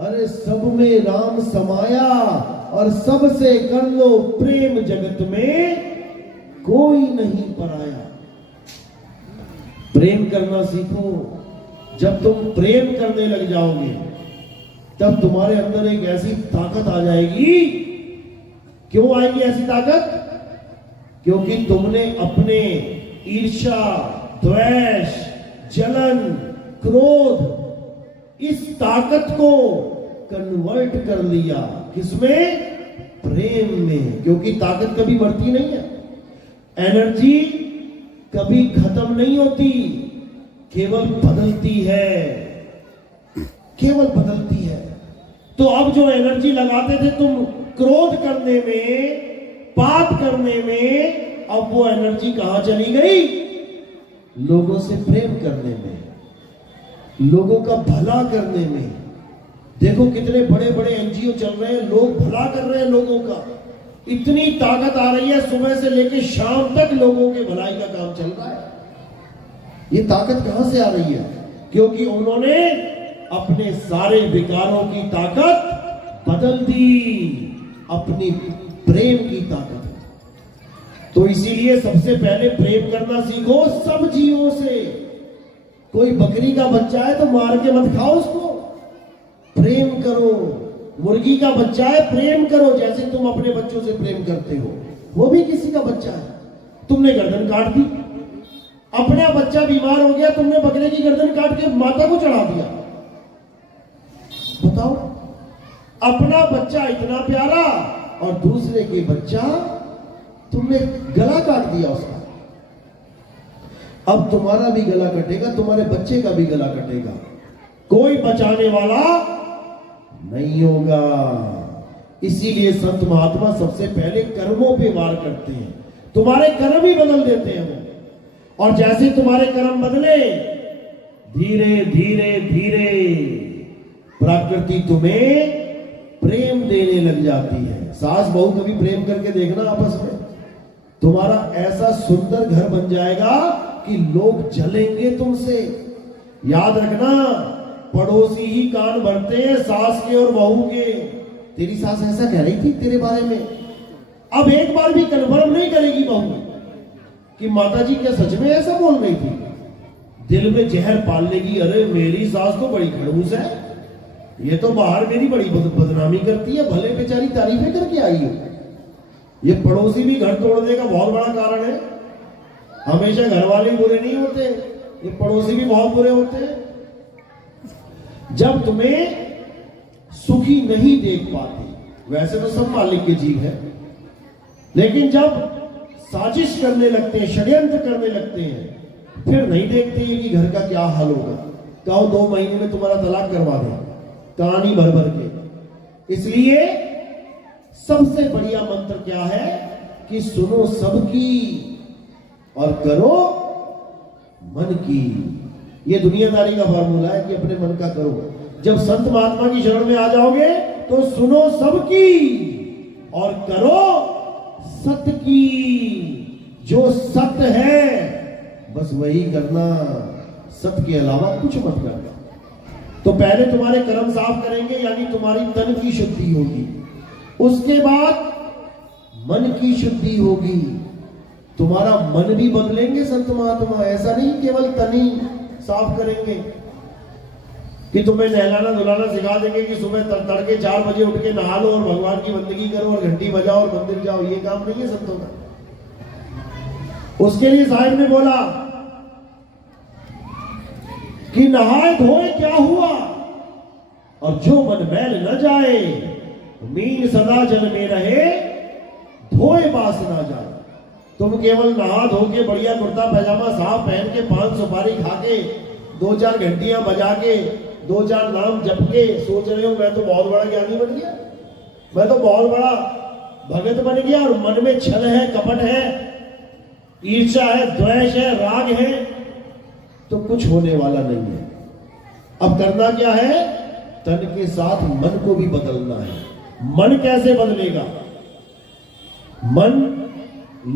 अरे सब में राम समाया, और सबसे कर लो प्रेम, जगत में कोई नहीं पराया। प्रेम करना सीखो। जब तुम प्रेम करने लग जाओगे तब तुम्हारे अंदर एक ऐसी ताकत आ जाएगी। क्यों आएगी ऐसी ताकत? क्योंकि तुमने अपने ईर्ष्या, द्वेष, जलन, क्रोध, इस ताकत को कन्वर्ट कर लिया। किसमें? प्रेम में। क्योंकि ताकत कभी बढ़ती नहीं है, एनर्जी कभी खत्म नहीं होती, केवल बदलती है, केवल बदलती है। तो अब जो एनर्जी लगाते थे तुम क्रोध करने में, पाप करने में, अब वो एनर्जी कहां चली गई? लोगों से प्रेम करने में, लोगों का भला करने में। देखो कितने बड़े बड़े एनजीओ चल रहे हैं, लोग भला कर रहे हैं लोगों का। इतनी ताकत आ रही है, सुबह से लेकर शाम तक लोगों के भलाई का काम चल रहा है। ये ताकत कहां से आ रही है? क्योंकि उन्होंने अपने सारे विकारों की ताकत बदल दी, अपनी प्रेम की ताकत। तो इसीलिए सबसे पहले प्रेम करना सीखो सब जीवों से। कोई बकरी का बच्चा है तो मार के मत खाओ उसको, प्रेम करो। मुर्गी का बच्चा है, प्रेम करो, जैसे तुम अपने बच्चों से प्रेम करते हो। वो भी किसी का बच्चा है, तुमने गर्दन काट दी। अपना बच्चा बीमार हो गया, तुमने बकरे की गर्दन काट के माता को चढ़ा दिया। बताओ, अपना बच्चा इतना प्यारा और दूसरे के बच्चा तुमने गला काट दिया उसका। अब तुम्हारा भी गला कटेगा, तुम्हारे बच्चे का भी गला कटेगा, कोई बचाने वाला नहीं होगा। इसीलिए संत महात्मा सबसे पहले कर्मों पे वार करते हैं। तुम्हारे कर्म ही बदल देते हैं वो। और जैसे तुम्हारे कर्म बदले, धीरे धीरे धीरे प्रकृति तुम्हें प्रेम देने लग जाती है। सास बहू कभी प्रेम करके देखना आपस में, तुम्हारा ऐसा सुंदर घर बन जाएगा कि लोग जलेंगे तुमसे। याद रखना, पड़ोसी ही कान भरते हैं सास के और बहू के। तेरी सास ऐसा कह रही थी तेरे बारे में, अब एक बार भी कन्फर्म नहीं करेगी बहू कि माताजी क्या सच में ऐसा बोल रही थी। दिल में जहर पाल लेगी, अरे मेरी सास तो बड़ी खड़ूस है, ये तो बाहर मेरी बड़ी बदनामी करती है, भले बेचारी तारीफें करके आई है। ये पड़ोसी भी घर तोड़ने का बहुत बड़ा कारण है। हमेशा घर वाले ही बुरे नहीं होते, ये पड़ोसी भी बहुत बुरे होते हैं। जब तुम्हें सुखी नहीं देख पाते, वैसे तो सब मालिक के जीव है, लेकिन जब साजिश करने लगते हैं, षड्यंत्र करने लगते हैं, फिर नहीं देखते हैं कि घर का क्या हाल होगा। कहो 2 महीने में तुम्हारा तलाक करवा दे, कहानी भर भर के। इसलिए सबसे बढ़िया मंत्र क्या है कि सुनो सबकी और करो मन की। ये दुनियादारी का फॉर्मूला है कि अपने मन का करो। जब संत महात्मा की शरण में आ जाओगे तो सुनो सबकी और करो सत्य की। जो सत्य है बस वही करना, सत्य के अलावा कुछ मत करना। तो पहले तुम्हारे कर्म साफ करेंगे, यानी तुम्हारी तन की शुद्धि होगी। उसके बाद मन की शुद्धि होगी, तुम्हारा मन भी बदलेंगे संत महात्मा। ऐसा नहीं केवल तन ही साफ करेंगे कि तुम्हें नहलाना धुलाना सिखा देंगे कि सुबह तड़के 4 बजे उठ के नहा लो और भगवान की बंदगी करो और घंटी बजाओ और मंदिर जाओ। ये काम नहीं है संतों का। उसके लिए साहिब ने बोला कि नहाए धोए क्या हुआ, और जो मन मैल न जाए, मीन सदा जल में रहे, धोए बास ना जाए। तुम केवल नहा धो के बढ़िया कुर्ता पैजामा साफ पहन के 5 सुपारी खा के 2-4 घंटियां बजा के 2-4 नाम जप के सोच रहे हो मैं तो बहुत बड़ा ज्ञानी बन गया, मैं तो बहुत बड़ा भगत बन गया, और मन में छल है, कपट है, ईर्ष्या है, द्वेष है, राग है, तो कुछ होने वाला नहीं है। अब करना क्या है? तन के साथ मन को भी बदलना है। मन कैसे बदलेगा? मन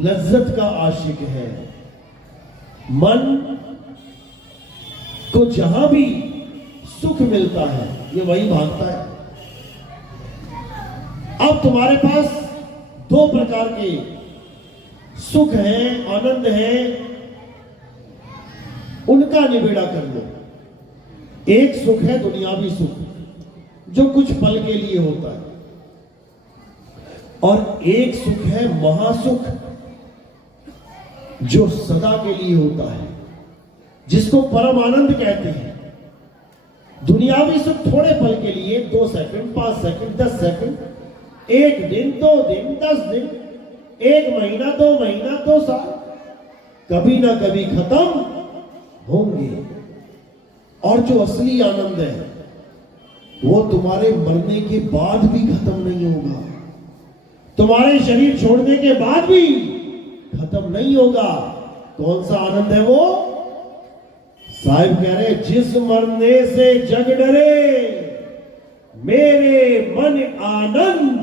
लज्जत का आशिक है। मन को जहां भी सुख मिलता है ये वही भागता है। अब तुम्हारे पास दो प्रकार के सुख है, आनंद है, उनका निबेड़ा कर लो। एक सुख है दुनियावी सुख जो कुछ पल के लिए होता है, और एक सुख है महासुख जो सदा के लिए होता है, जिसको परम आनंद कहते हैं। दुनियावी सुख थोड़े पल के लिए, 2 सेकंड, 5 सेकंड, 10 सेकंड, 1 दिन, 2 दिन, 10 दिन, 1 महीना, 2 महीना, 2 साल, कभी ना कभी खत्म होंगे। और जो असली आनंद है वो तुम्हारे मरने के बाद भी खत्म नहीं होगा, तुम्हारे शरीर छोड़ने के बाद भी खत्म नहीं होगा। कौन सा आनंद है वो? साहिब कह रहे, जिस मरने से जग डरे मेरे मन आनंद,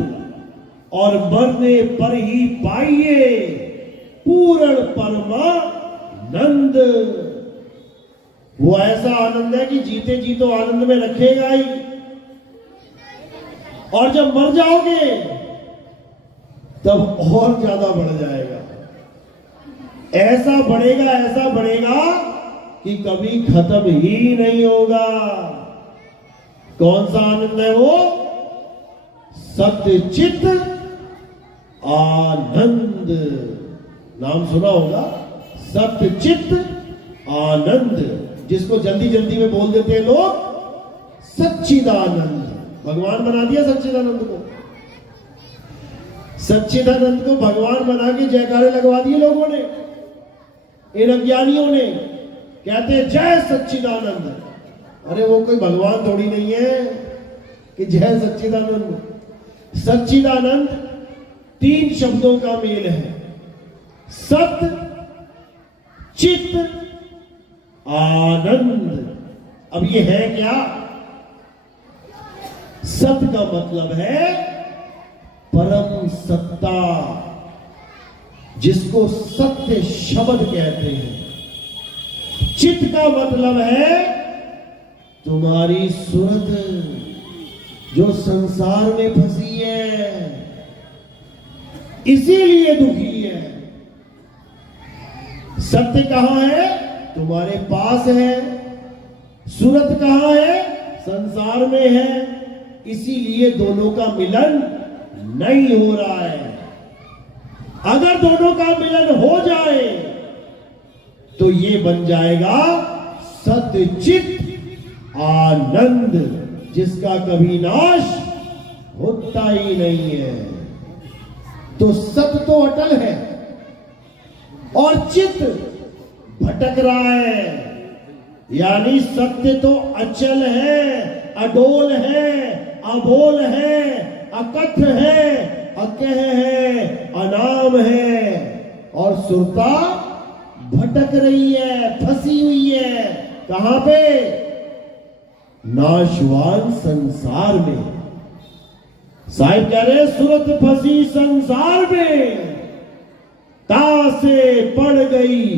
और मरने पर ही पाइए पूर्ण परमानंद। वो ऐसा आनंद है कि जीते जी तो आनंद में रखेगा ही, और जब मर जाओगे तब और ज्यादा बढ़ जाएगा। ऐसा बढ़ेगा कि कभी खत्म ही नहीं होगा। कौन सा आनंद है वो? सत्य चित आनंद। नाम सुना होगा, सत्य चित आनंद, जिसको जल्दी जल्दी में बोल देते हैं लोग सच्चिदानंद। भगवान बना दिया सच्चिदानंद को। सच्चिदानंद को भगवान बना के जयकारे लगवा दिए लोगों ने, इन अज्ञानियों ने। कहते हैं जय सच्चिदानंद। अरे वो कोई भगवान थोड़ी नहीं है कि जय सच्चिदानंद। सच्चिदानंद 3 शब्दों का मेल है, सत्य चित आनंद। अब ये है क्या? सत्य का मतलब है परम सत्ता, जिसको सत्य शब्द कहते हैं। चित का मतलब है तुम्हारी सूरत जो संसार में फंसी है, इसीलिए दुखी है। सत्य कहां है? तुम्हारे पास है। सूरत कहां है? संसार में है। इसीलिए दोनों का मिलन नहीं हो रहा है। अगर दोनों का मिलन हो जाए तो ये बन जाएगा सत्यचित आनंद, जिसका कभी नाश होता ही नहीं है। तो सत्य तो अटल है और चित्त भटक रहा है, यानी सत्य तो अचल है, अडोल है, अबोल है, अकथ है, अकह है, अनाम है, और सुरता भटक रही है, फंसी हुई है। कहां पे? नाशवान संसार में। साहिब कह रहे सुरत फंसी संसार में, तासे पड़ गई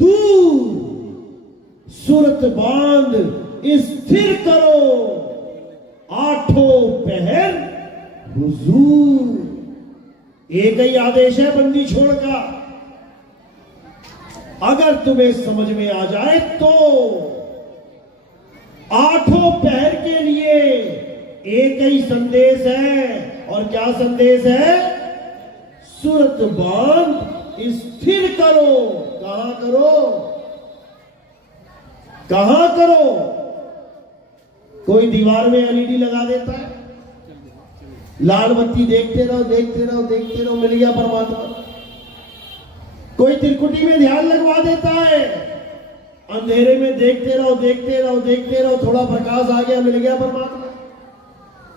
दूर, सुरत बांध स्थिर करो, आठों पहर हुजूर। एक ही आदेश है बंदी छोड़ का। अगर तुम्हें समझ में आ जाए तो आठों पहर के लिए एक ही संदेश है। और क्या संदेश है? सुरत बांध स्थिर करो। कहां करो? कहां करो? कोई दीवार में एलईडी लगा देता है, लाल बत्ती देखते रहो, देखते रहो, देखते रहो, मिल गया परमात्मा। कोई त्रिकुटी में ध्यान लगवा देता है, अंधेरे में देखते रहो, देखते रहो, देखते रहो, थोड़ा प्रकाश आ गया, मिल गया परमात्मा।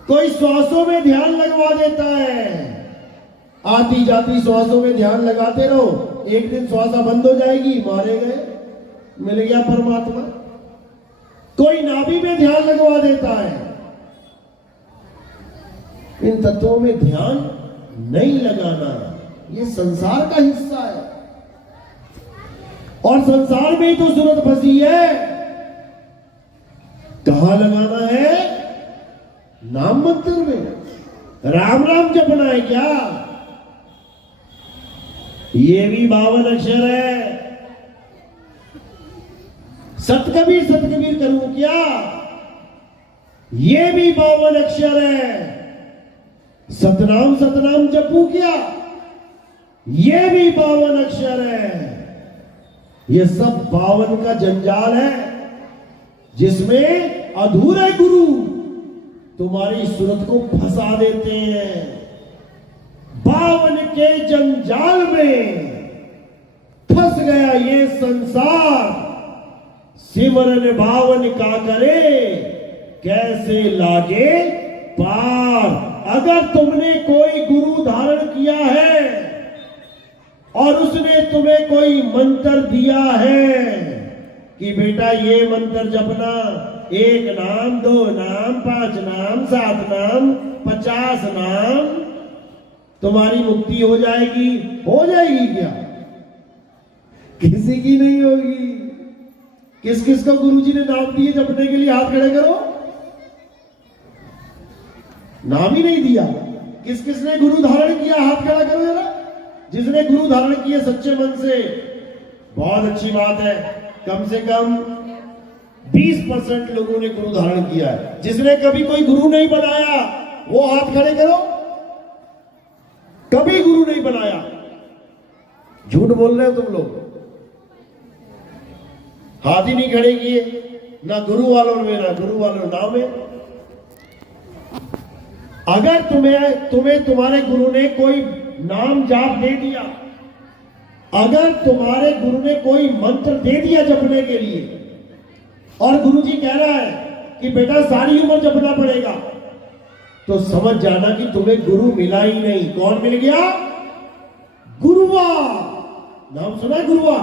कोई श्वासों में ध्यान लगवा देता है, आती जाती श्वासों में ध्यान लगाते रहो, एक दिन श्वासा बंद हो जाएगी, मारे गए, मिल गया परमात्मा। कोई नाभि में ध्यान लगवा देता है, इन तत्वों में ध्यान नहीं लगाना, ये संसार का हिस्सा है और संसार में ही तो सूरत फंसी है। कहां लगाना है? नाम मंत्र में। राम राम जपना है क्या? ये भी 52 अक्षर है। सतकबीर सतकबीर करूं क्या? ये भी 52 अक्षर है। सतनाम सतनाम जपू क्या? ये भी 52 अक्षर है। ये सब 52 का जंजाल है जिसमें अधूरे गुरु तुम्हारी सूरत को फंसा देते हैं। 52 के जंजाल में फंस गया ये संसार। सिमरन 52 का करे, कैसे लागे पार। अगर तुमने कोई गुरु धारण किया है और उसने तुम्हें कोई मंत्र दिया है कि बेटा ये मंत्र जपना, 1 नाम, 2 नाम, 5 नाम, 7 नाम, 50 नाम, तुम्हारी मुक्ति हो जाएगी। हो जाएगी क्या? किसी की नहीं होगी। किस किस को गुरुजी ने नाम दिए जपने के लिए? हाथ खड़े करो। नाम ही नहीं दिया। किस किसने गुरु धारण किया? हाथ खड़ा करो जरा। जिसने गुरु धारण किए सच्चे मन से, बहुत अच्छी बात है। कम से कम 20% लोगों ने गुरु धारण किया है। जिसने कभी कोई गुरु नहीं बनाया वो हाथ खड़े करो। कभी गुरु नहीं बनाया। झूठ बोल रहे हो तुम लोग। हाथ ही नहीं खड़े किए, ना गुरु वालों में ना गुरु वालों नाम में। अगर तुम्हें तुम्हारे गुरु ने कोई नाम जाप दे दिया, अगर तुम्हारे गुरु ने कोई मंत्र दे दिया जपने के लिए और गुरुजी कह रहा है कि बेटा सारी उम्र जपना पड़ेगा, तो समझ जाना कि तुम्हें गुरु मिला ही नहीं। कौन मिल गया? गुरुआ। नाम सुना है गुरुआ?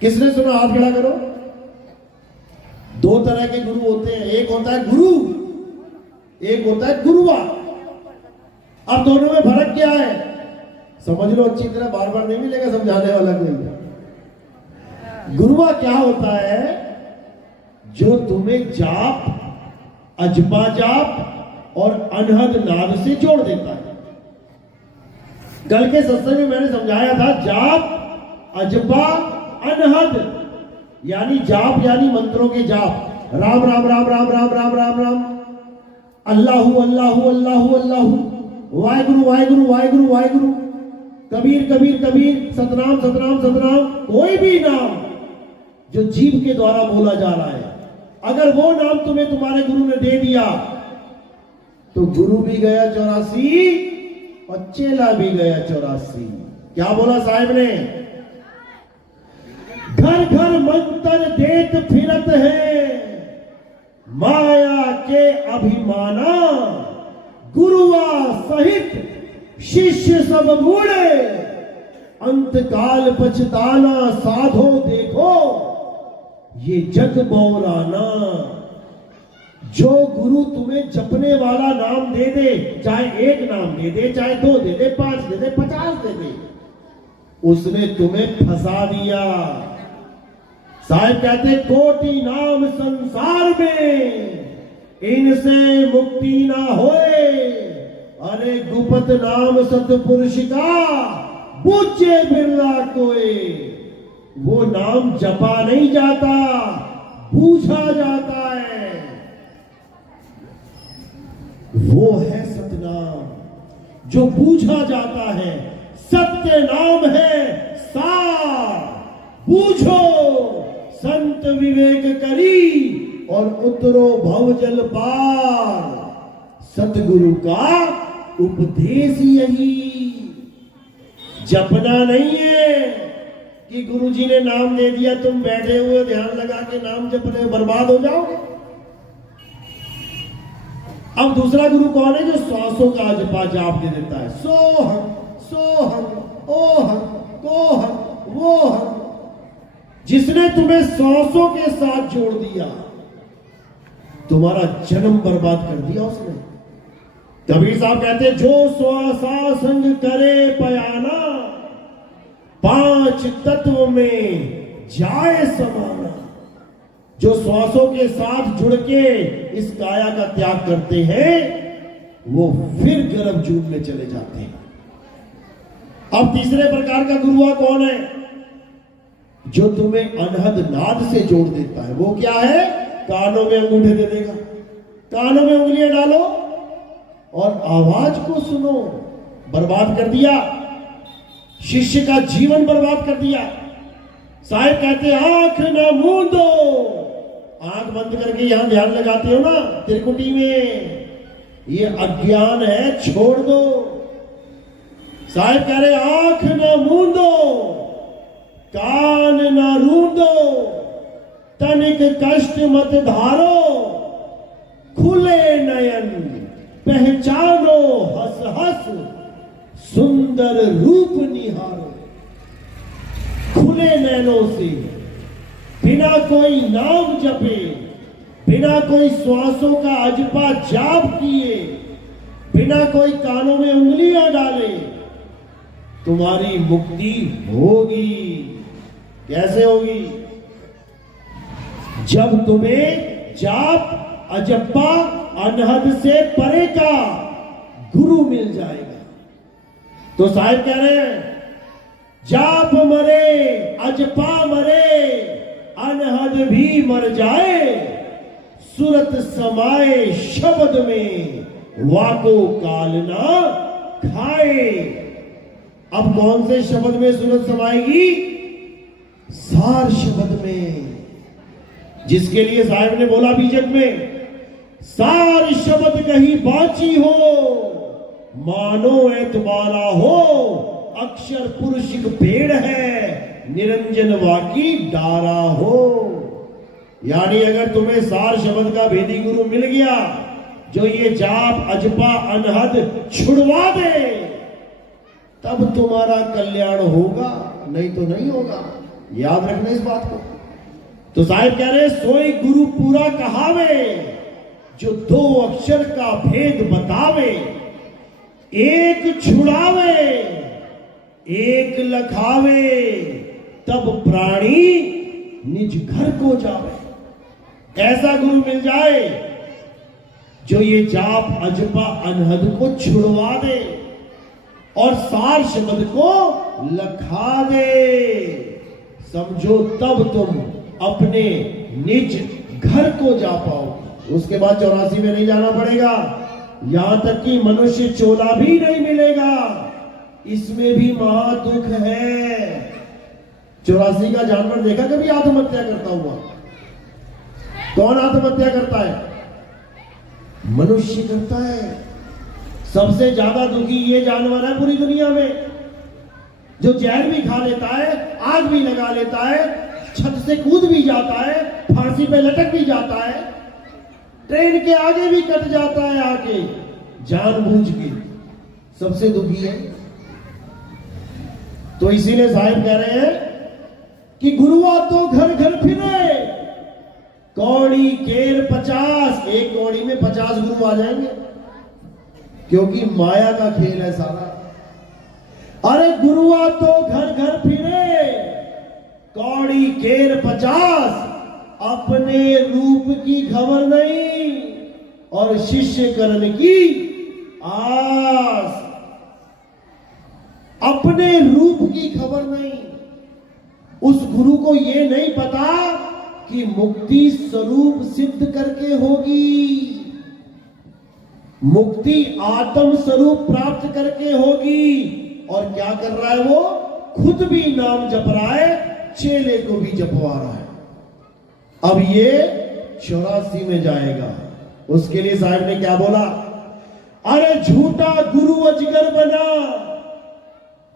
किसने सुना? हाथ खड़ा करो। 2 तरह के गुरु होते हैं। एक होता है गुरु, एक होता है गुरुआ। अब दोनों में फर्क क्या है? समझ लो अच्छी तरह, बार बार नहीं मिलेगा समझाने वाला कोई। गुरुआ क्या होता है? जो तुम्हें जाप, अजपा जाप और अनहद नाद से जोड़ देता है। कल के सत्संग में मैंने समझाया था, जाप, अजपा, अनहद यानी जाप यानी मंत्रों के जाप। राम राम राम राम राम राम राम राम, अल्लाहु अल्लाहु अल्लाहु अल्लाहु, वाहेगुरु वाहेगुरु वाहेगुरु वाहेगुरु, कबीर कबीर कबीर, सतनाम सतनाम सतनाम। कोई भी नाम जो जीव के द्वारा बोला जा रहा है, अगर वो नाम तुम्हें तुम्हारे गुरु ने दे दिया तो गुरु भी गया 84 और चेला भी गया 84। क्या बोला साहब ने? घर घर मंत्र देत फिरत है, माया के अभिमाना, गुरुआ सहित शिष्य सब बूढ़े, अंतकाल पछताना, साधो देखो ये जग बौराना। जो गुरु तुम्हें जपने वाला नाम दे दे, चाहे 1 नाम दे दे, चाहे 2 दे दे, 5 दे दे, 50 दे दे, उसने तुम्हें फंसा दिया। साहब कहते, कोटि नाम संसार में, इनसे मुक्ति ना होए, अरे गुपत नाम सतपुरुष का, पूज्य बिरला कोई। वो नाम जपा नहीं जाता, पूछा जाता है। वो है सतनाम जो पूछा जाता है। सत्य नाम है सार, पूछो संत विवेक करी और उतरो भवजल पार। सतगुरु का उपदेश यही। जपना नहीं है कि गुरुजी ने नाम दे दिया, तुम बैठे हुए ध्यान लगा के नाम जप रहे हो, बर्बाद हो जाओगे। अब दूसरा गुरु कौन है? जो श्वासों का जपा जाप दे देता है। सोहम सोहम ओहम कोहम वोहम। जिसने तुम्हें सांसों के साथ जोड़ दिया, तुम्हारा जन्म बर्बाद कर दिया उसने। कबीर साहब कहते जो श्वासा संग करे पयाना, पांच तत्व में जाए समाना। जो श्वासों के साथ जुड़ के इस काया का त्याग करते हैं वो फिर गर्भ जून में चले जाते हैं। अब तीसरे प्रकार का गुरुआ कौन है? जो तुम्हें अनहद नाद से जोड़ देता है। वो क्या है? कानों में अंगूठे दे देगा, कानों में उंगलियां डालो और आवाज को सुनो। बर्बाद कर दिया, शिष्य का जीवन बर्बाद कर दिया। साहिब कहते आंख न मूंदो, आंख बंद करके यहां ध्यान लगाते हो ना त्रिकुटी में, ये अज्ञान है, छोड़ दो। साहिब कह रहे आंख न मूंदो, कान न रूंदो, तनिक कष्ट मत धारो, खुले नयन पहचानो हंस हंस, सुंदर रूप निहारो। खुले नैनों से, बिना कोई नाम जपे, बिना कोई श्वासों का अजपा जाप किए, बिना कोई कानों में उंगलियां डाले तुम्हारी मुक्ति होगी। कैसे होगी? जब तुम्हें जाप अजप्पा अनहद से परे का गुरु मिल जाएगा। तो साहिब कह रहे हैं जाप मरे अजपा मरे, अनहद भी मर जाए, सुरत समाए शब्द में, वाको काल ना खाए। अब कौन से शब्द में सूरत समाएगी? सार शब्द में, जिसके लिए साहिब ने बोला बीजक में सार शब्द कहीं बाची हो, मानो एतबारा हो, अक्षर पुरुषिक पेड़ है, निरंजन वाकी डारा हो। यानी अगर तुम्हें सार शब्द का भेदी गुरु मिल गया जो ये जाप अजपा अनहद छुड़वा दे, तब तुम्हारा कल्याण होगा, नहीं तो नहीं होगा। याद रखना इस बात को। तो साहिब कह रहे सोई गुरु पूरा कहावे, जो दो अक्षर का भेद बतावे, एक छुड़ावे एक लखावे, तब प्राणी निज घर को जावे। ऐसा गुरु मिल जाए जो ये जाप अजपा अनहद को छुड़वा दे और सार शब्द को लखा दे, समझो तब तुम अपने निज घर को जा पाओ। उसके बाद 84 में नहीं जाना पड़ेगा, यहां तक कि मनुष्य चोला भी नहीं मिलेगा, इसमें भी महा दुख है। 84 का जानवर देखा कभी आत्महत्या करता हुआ? कौन आत्महत्या करता है? मनुष्य करता है। सबसे ज्यादा दुखी ये जानवर है पूरी दुनिया में, जो जहर भी खा लेता है, आग भी लगा लेता है, छत से कूद भी जाता है, फांसी पे लटक भी जाता है, ट्रेन के आगे भी कट जाता है आके जानबूझ के। सबसे दुखी है। तो इसीलिए साहिब कह रहे हैं कि गुरुआ तो घर घर फिरे, कौड़ी केर 50, एक कौड़ी में 50 गुरु आ जाएंगे, क्योंकि माया का खेल है सारा। अरे गुरुआ तो घर घर फिरे, कौड़ी केर 50, अपने रूप की खबर नहीं और शिष्य करण की आस। अपने रूप की खबर नहीं, उस गुरु को यह नहीं पता कि मुक्ति स्वरूप सिद्ध करके होगी, मुक्ति आत्म स्वरूप प्राप्त करके होगी। और क्या कर रहा है वो? खुद भी नाम जप रहा है, चेले को भी जपवा रहा है। अब ये 84 में जाएगा। उसके लिए साहब ने क्या बोला? अरे झूठा गुरु अजगर बना,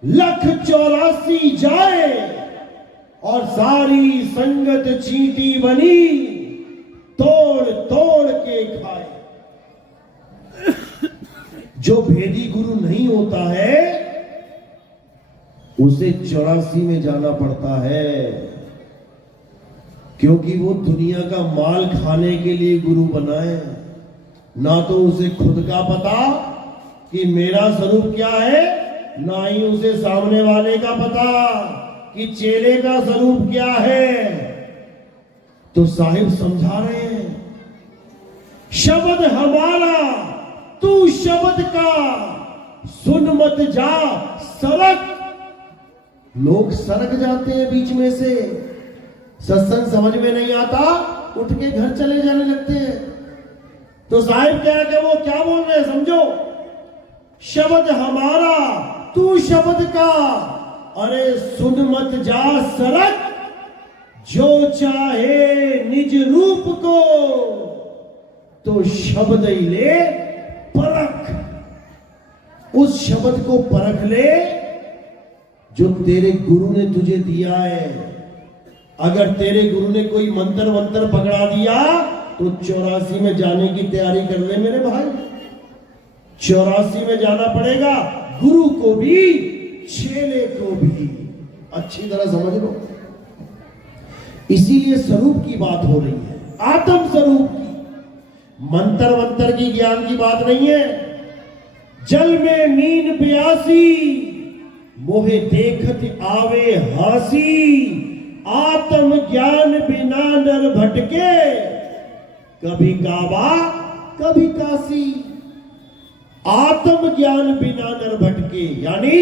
लख 84 जाए और सारी संगत चींटी बनी, तोड़ तोड़ के खाए। जो भेदी गुरु नहीं होता है उसे 84 में जाना पड़ता है। क्योंकि वो दुनिया का माल खाने के लिए गुरु बना है। ना तो उसे खुद का पता कि मेरा स्वरूप क्या है, ना ही उसे सामने वाले का पता कि चेले का स्वरूप क्या है। तो साहिब समझा रहे हैं, शब्द हमारा तू शब्द का, सुन मत जा सरक। लोग सरक जाते हैं बीच में से, सत्संग समझ में नहीं आता, उठ के घर चले जाने लगते हैं। तो साहिब क्या है, वो क्या बोल रहे हैं समझो, शब्द हमारा तू शब्द का, अरे सुन मत जा सरक, जो चाहे निज रूप को तो शब्द ही ले परख। उस शब्द को परख ले जो तेरे गुरु ने तुझे दिया है। अगर तेरे गुरु ने कोई मंत्र वंत्र पकड़ा दिया तो 84 में जाने की तैयारी कर ले मेरे भाई। 84 में जाना पड़ेगा, गुरु को भी चेले को भी। अच्छी तरह समझ लो, इसीलिए स्वरूप की बात हो रही है, आत्म स्वरूप की, मंत्र वंत्र की ज्ञान की बात नहीं है। जल में मीन प्यासी, मोहे देखत आवे हासी, आत्म ज्ञान बिना नर भटके, कभी काबा कभी काशी। आत्म ज्ञान बिना नर भटके, यानी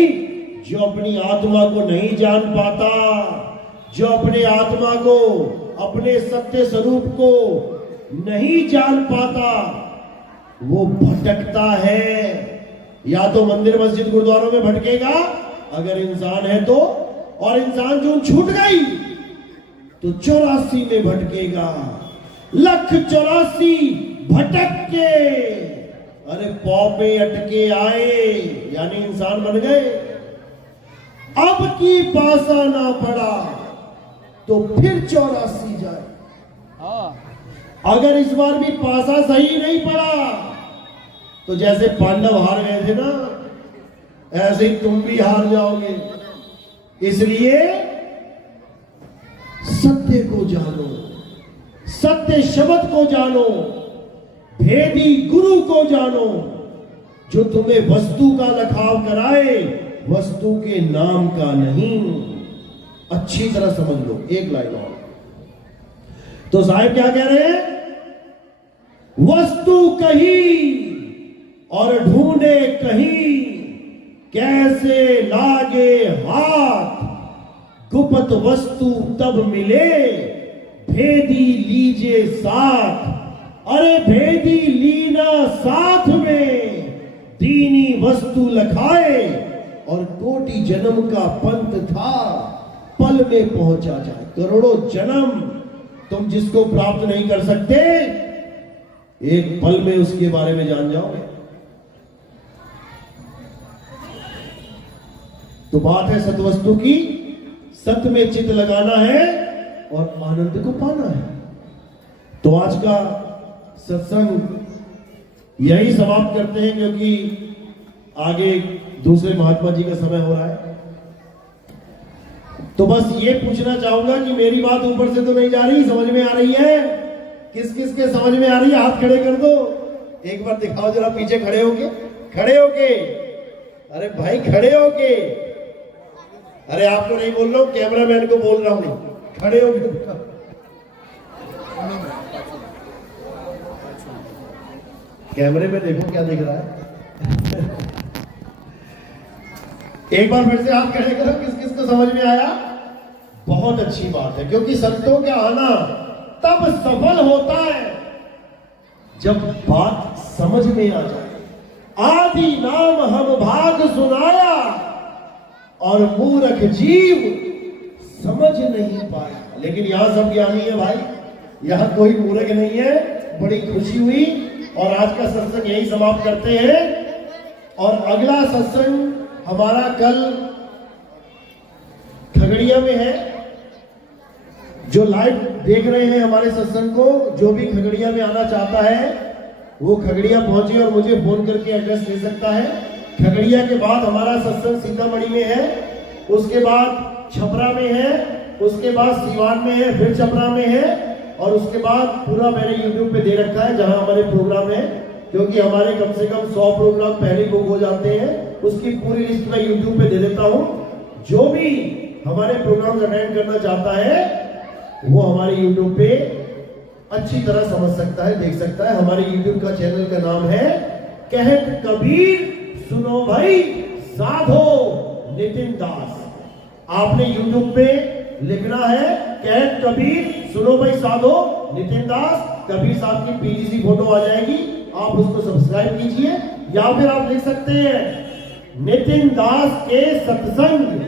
जो अपनी आत्मा को नहीं जान पाता, जो अपने आत्मा को, अपने सत्य स्वरूप को नहीं जान पाता, वो भटकता है। या तो मंदिर मस्जिद गुरुद्वारों में भटकेगा अगर इंसान है तो, और इंसान जो छूट गई तो 84 में भटकेगा। 1,84,000 भटक के, अरे पौ पे अटके आए, यानी इंसान बन गए। अब की पासा ना पड़ा तो फिर 84 जाए। अगर इस बार भी पासा सही नहीं पड़ा तो जैसे पांडव हार गए थे ना, ऐसे ही तुम भी हार जाओगे। इसलिए सत्य को जानो, सत्य शब्द को जानो, भेदी गुरु को जानो, जो तुम्हें वस्तु का लखाव कराए, वस्तु के नाम का नहीं। अच्छी तरह समझ लो, एक लाइन और। तो साहिब क्या कह रहे हैं, वस्तु कहीं और ढूंढे कहीं, कैसे लागे हाथ, गुप्त वस्तु तब मिले, भेदी लीजे साथ। अरे भेदी लीना साथ में, दीनी वस्तु लखाए, और कोटि जन्म का पंथ था, पल में पहुंचा जाए। करोड़ों जन्म तुम जिसको प्राप्त नहीं कर सकते, एक पल में उसके बारे में जान जाओगे। तो बात है सतवस्तु की, सत्य में चित्त लगाना है और आनंद को पाना है। तो आज का सत्संग यही समाप्त करते हैं, क्योंकि आगे दूसरे महात्मा जी का समय हो रहा है। तो बस ये पूछना चाहूंगा कि मेरी बात ऊपर से तो नहीं जा रही, समझ में आ रही है? किस किस के समझ में आ रही है हाथ खड़े कर दो। एक बार दिखाओ जरा, पीछे खड़े होके, खड़े होके, अरे भाई खड़े होके। अरे आपको नहीं बोल रहा हूं, कैमरामैन को बोल रहा हूं, खड़े होके। कैमरे में देखो क्या दिख रहा है। एक बार फिर से हाथ खड़े करो, किस किस को समझ में आया? बहुत अच्छी बात है, क्योंकि संतों का आना तब सफल होता है जब बात समझ में आ जाए। आदि नाम हम भाग सुनाया, और मूर्ख जीव समझ नहीं पाया। लेकिन यहां सब ज्ञानी है भाई, यहां कोई मूर्ख नहीं है। बड़ी खुशी हुई, और आज का सत्संग यही समाप्त करते हैं। और अगला सत्संग हमारा कल खगड़िया में है। जो लाइव देख रहे हैं हमारे सत्संग को, जो भी खगड़िया में आना चाहता है वो खगड़िया पहुंचे और मुझे फोन करके एड्रेस दे सकता है। खगड़िया के बाद हमारा सत्संग सीतामढ़ी में है, उसके बाद छपरा में है, उसके बाद सीवान में है, फिर छपरा में है, और उसके बाद पूरा मैंने YouTube पे दे रखा है जहां हमारे प्रोग्राम है, क्योंकि हमारे कम से कम 100 प्रोग्राम पहले बुक हो जाते हैं। उसकी पूरी लिस्ट मैं YouTube पे दे देता हूं। जो भी हमारे प्रोग्राम अटेंड करना चाहता है वो हमारे YouTube पे अच्छी तरह समझ सकता है, देख सकता है। हमारे YouTube का चैनल का नाम है कहत कबीर सुनो भाई साधो नितिन दास। आपने YouTube पे लिखना है कहत कबीर सुनो भाई साधो नितिन दास, कबीर साहब की पीली सी फोटो आ जाएगी, आप उसको सब्सक्राइब कीजिए। या फिर आप लिख सकते हैं नितिन दास के सत्संग।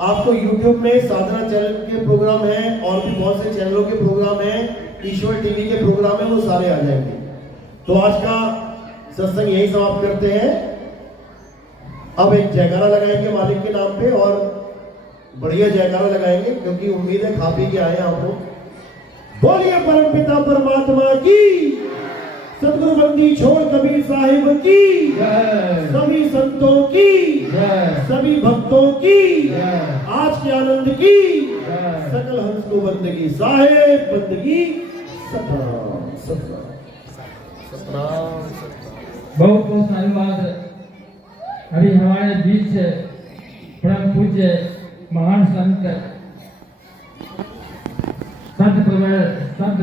आपको YouTube में साधना चैनल के प्रोग्राम है और भी बहुत से चैनलों के प्रोग्राम है, ईश्वर टीवी के प्रोग्राम है, वो सारे आ जाएंगे। तो आज का सत्संग यही समाप्त करते हैं। अब एक जयकारा लगाएंगे मालिक के नाम पे, और बढ़िया जयकारा लगाएंगे क्योंकि उम्मीद है खा पी के आए आप लोग। बोलिए परम पिता परमात्मा की, सतगुरु बंदी छोड़ कबीर साहिब की, सभी संतों की, सभी भक्तों की, आज के आनंद की, सकल हंस को बंदगी साहेब बंदगी सतराम सतराम सतराम। बहुत बहुत धन्यवाद। अभी हमारे बीच परम पूज्य महान संत प्रवर संत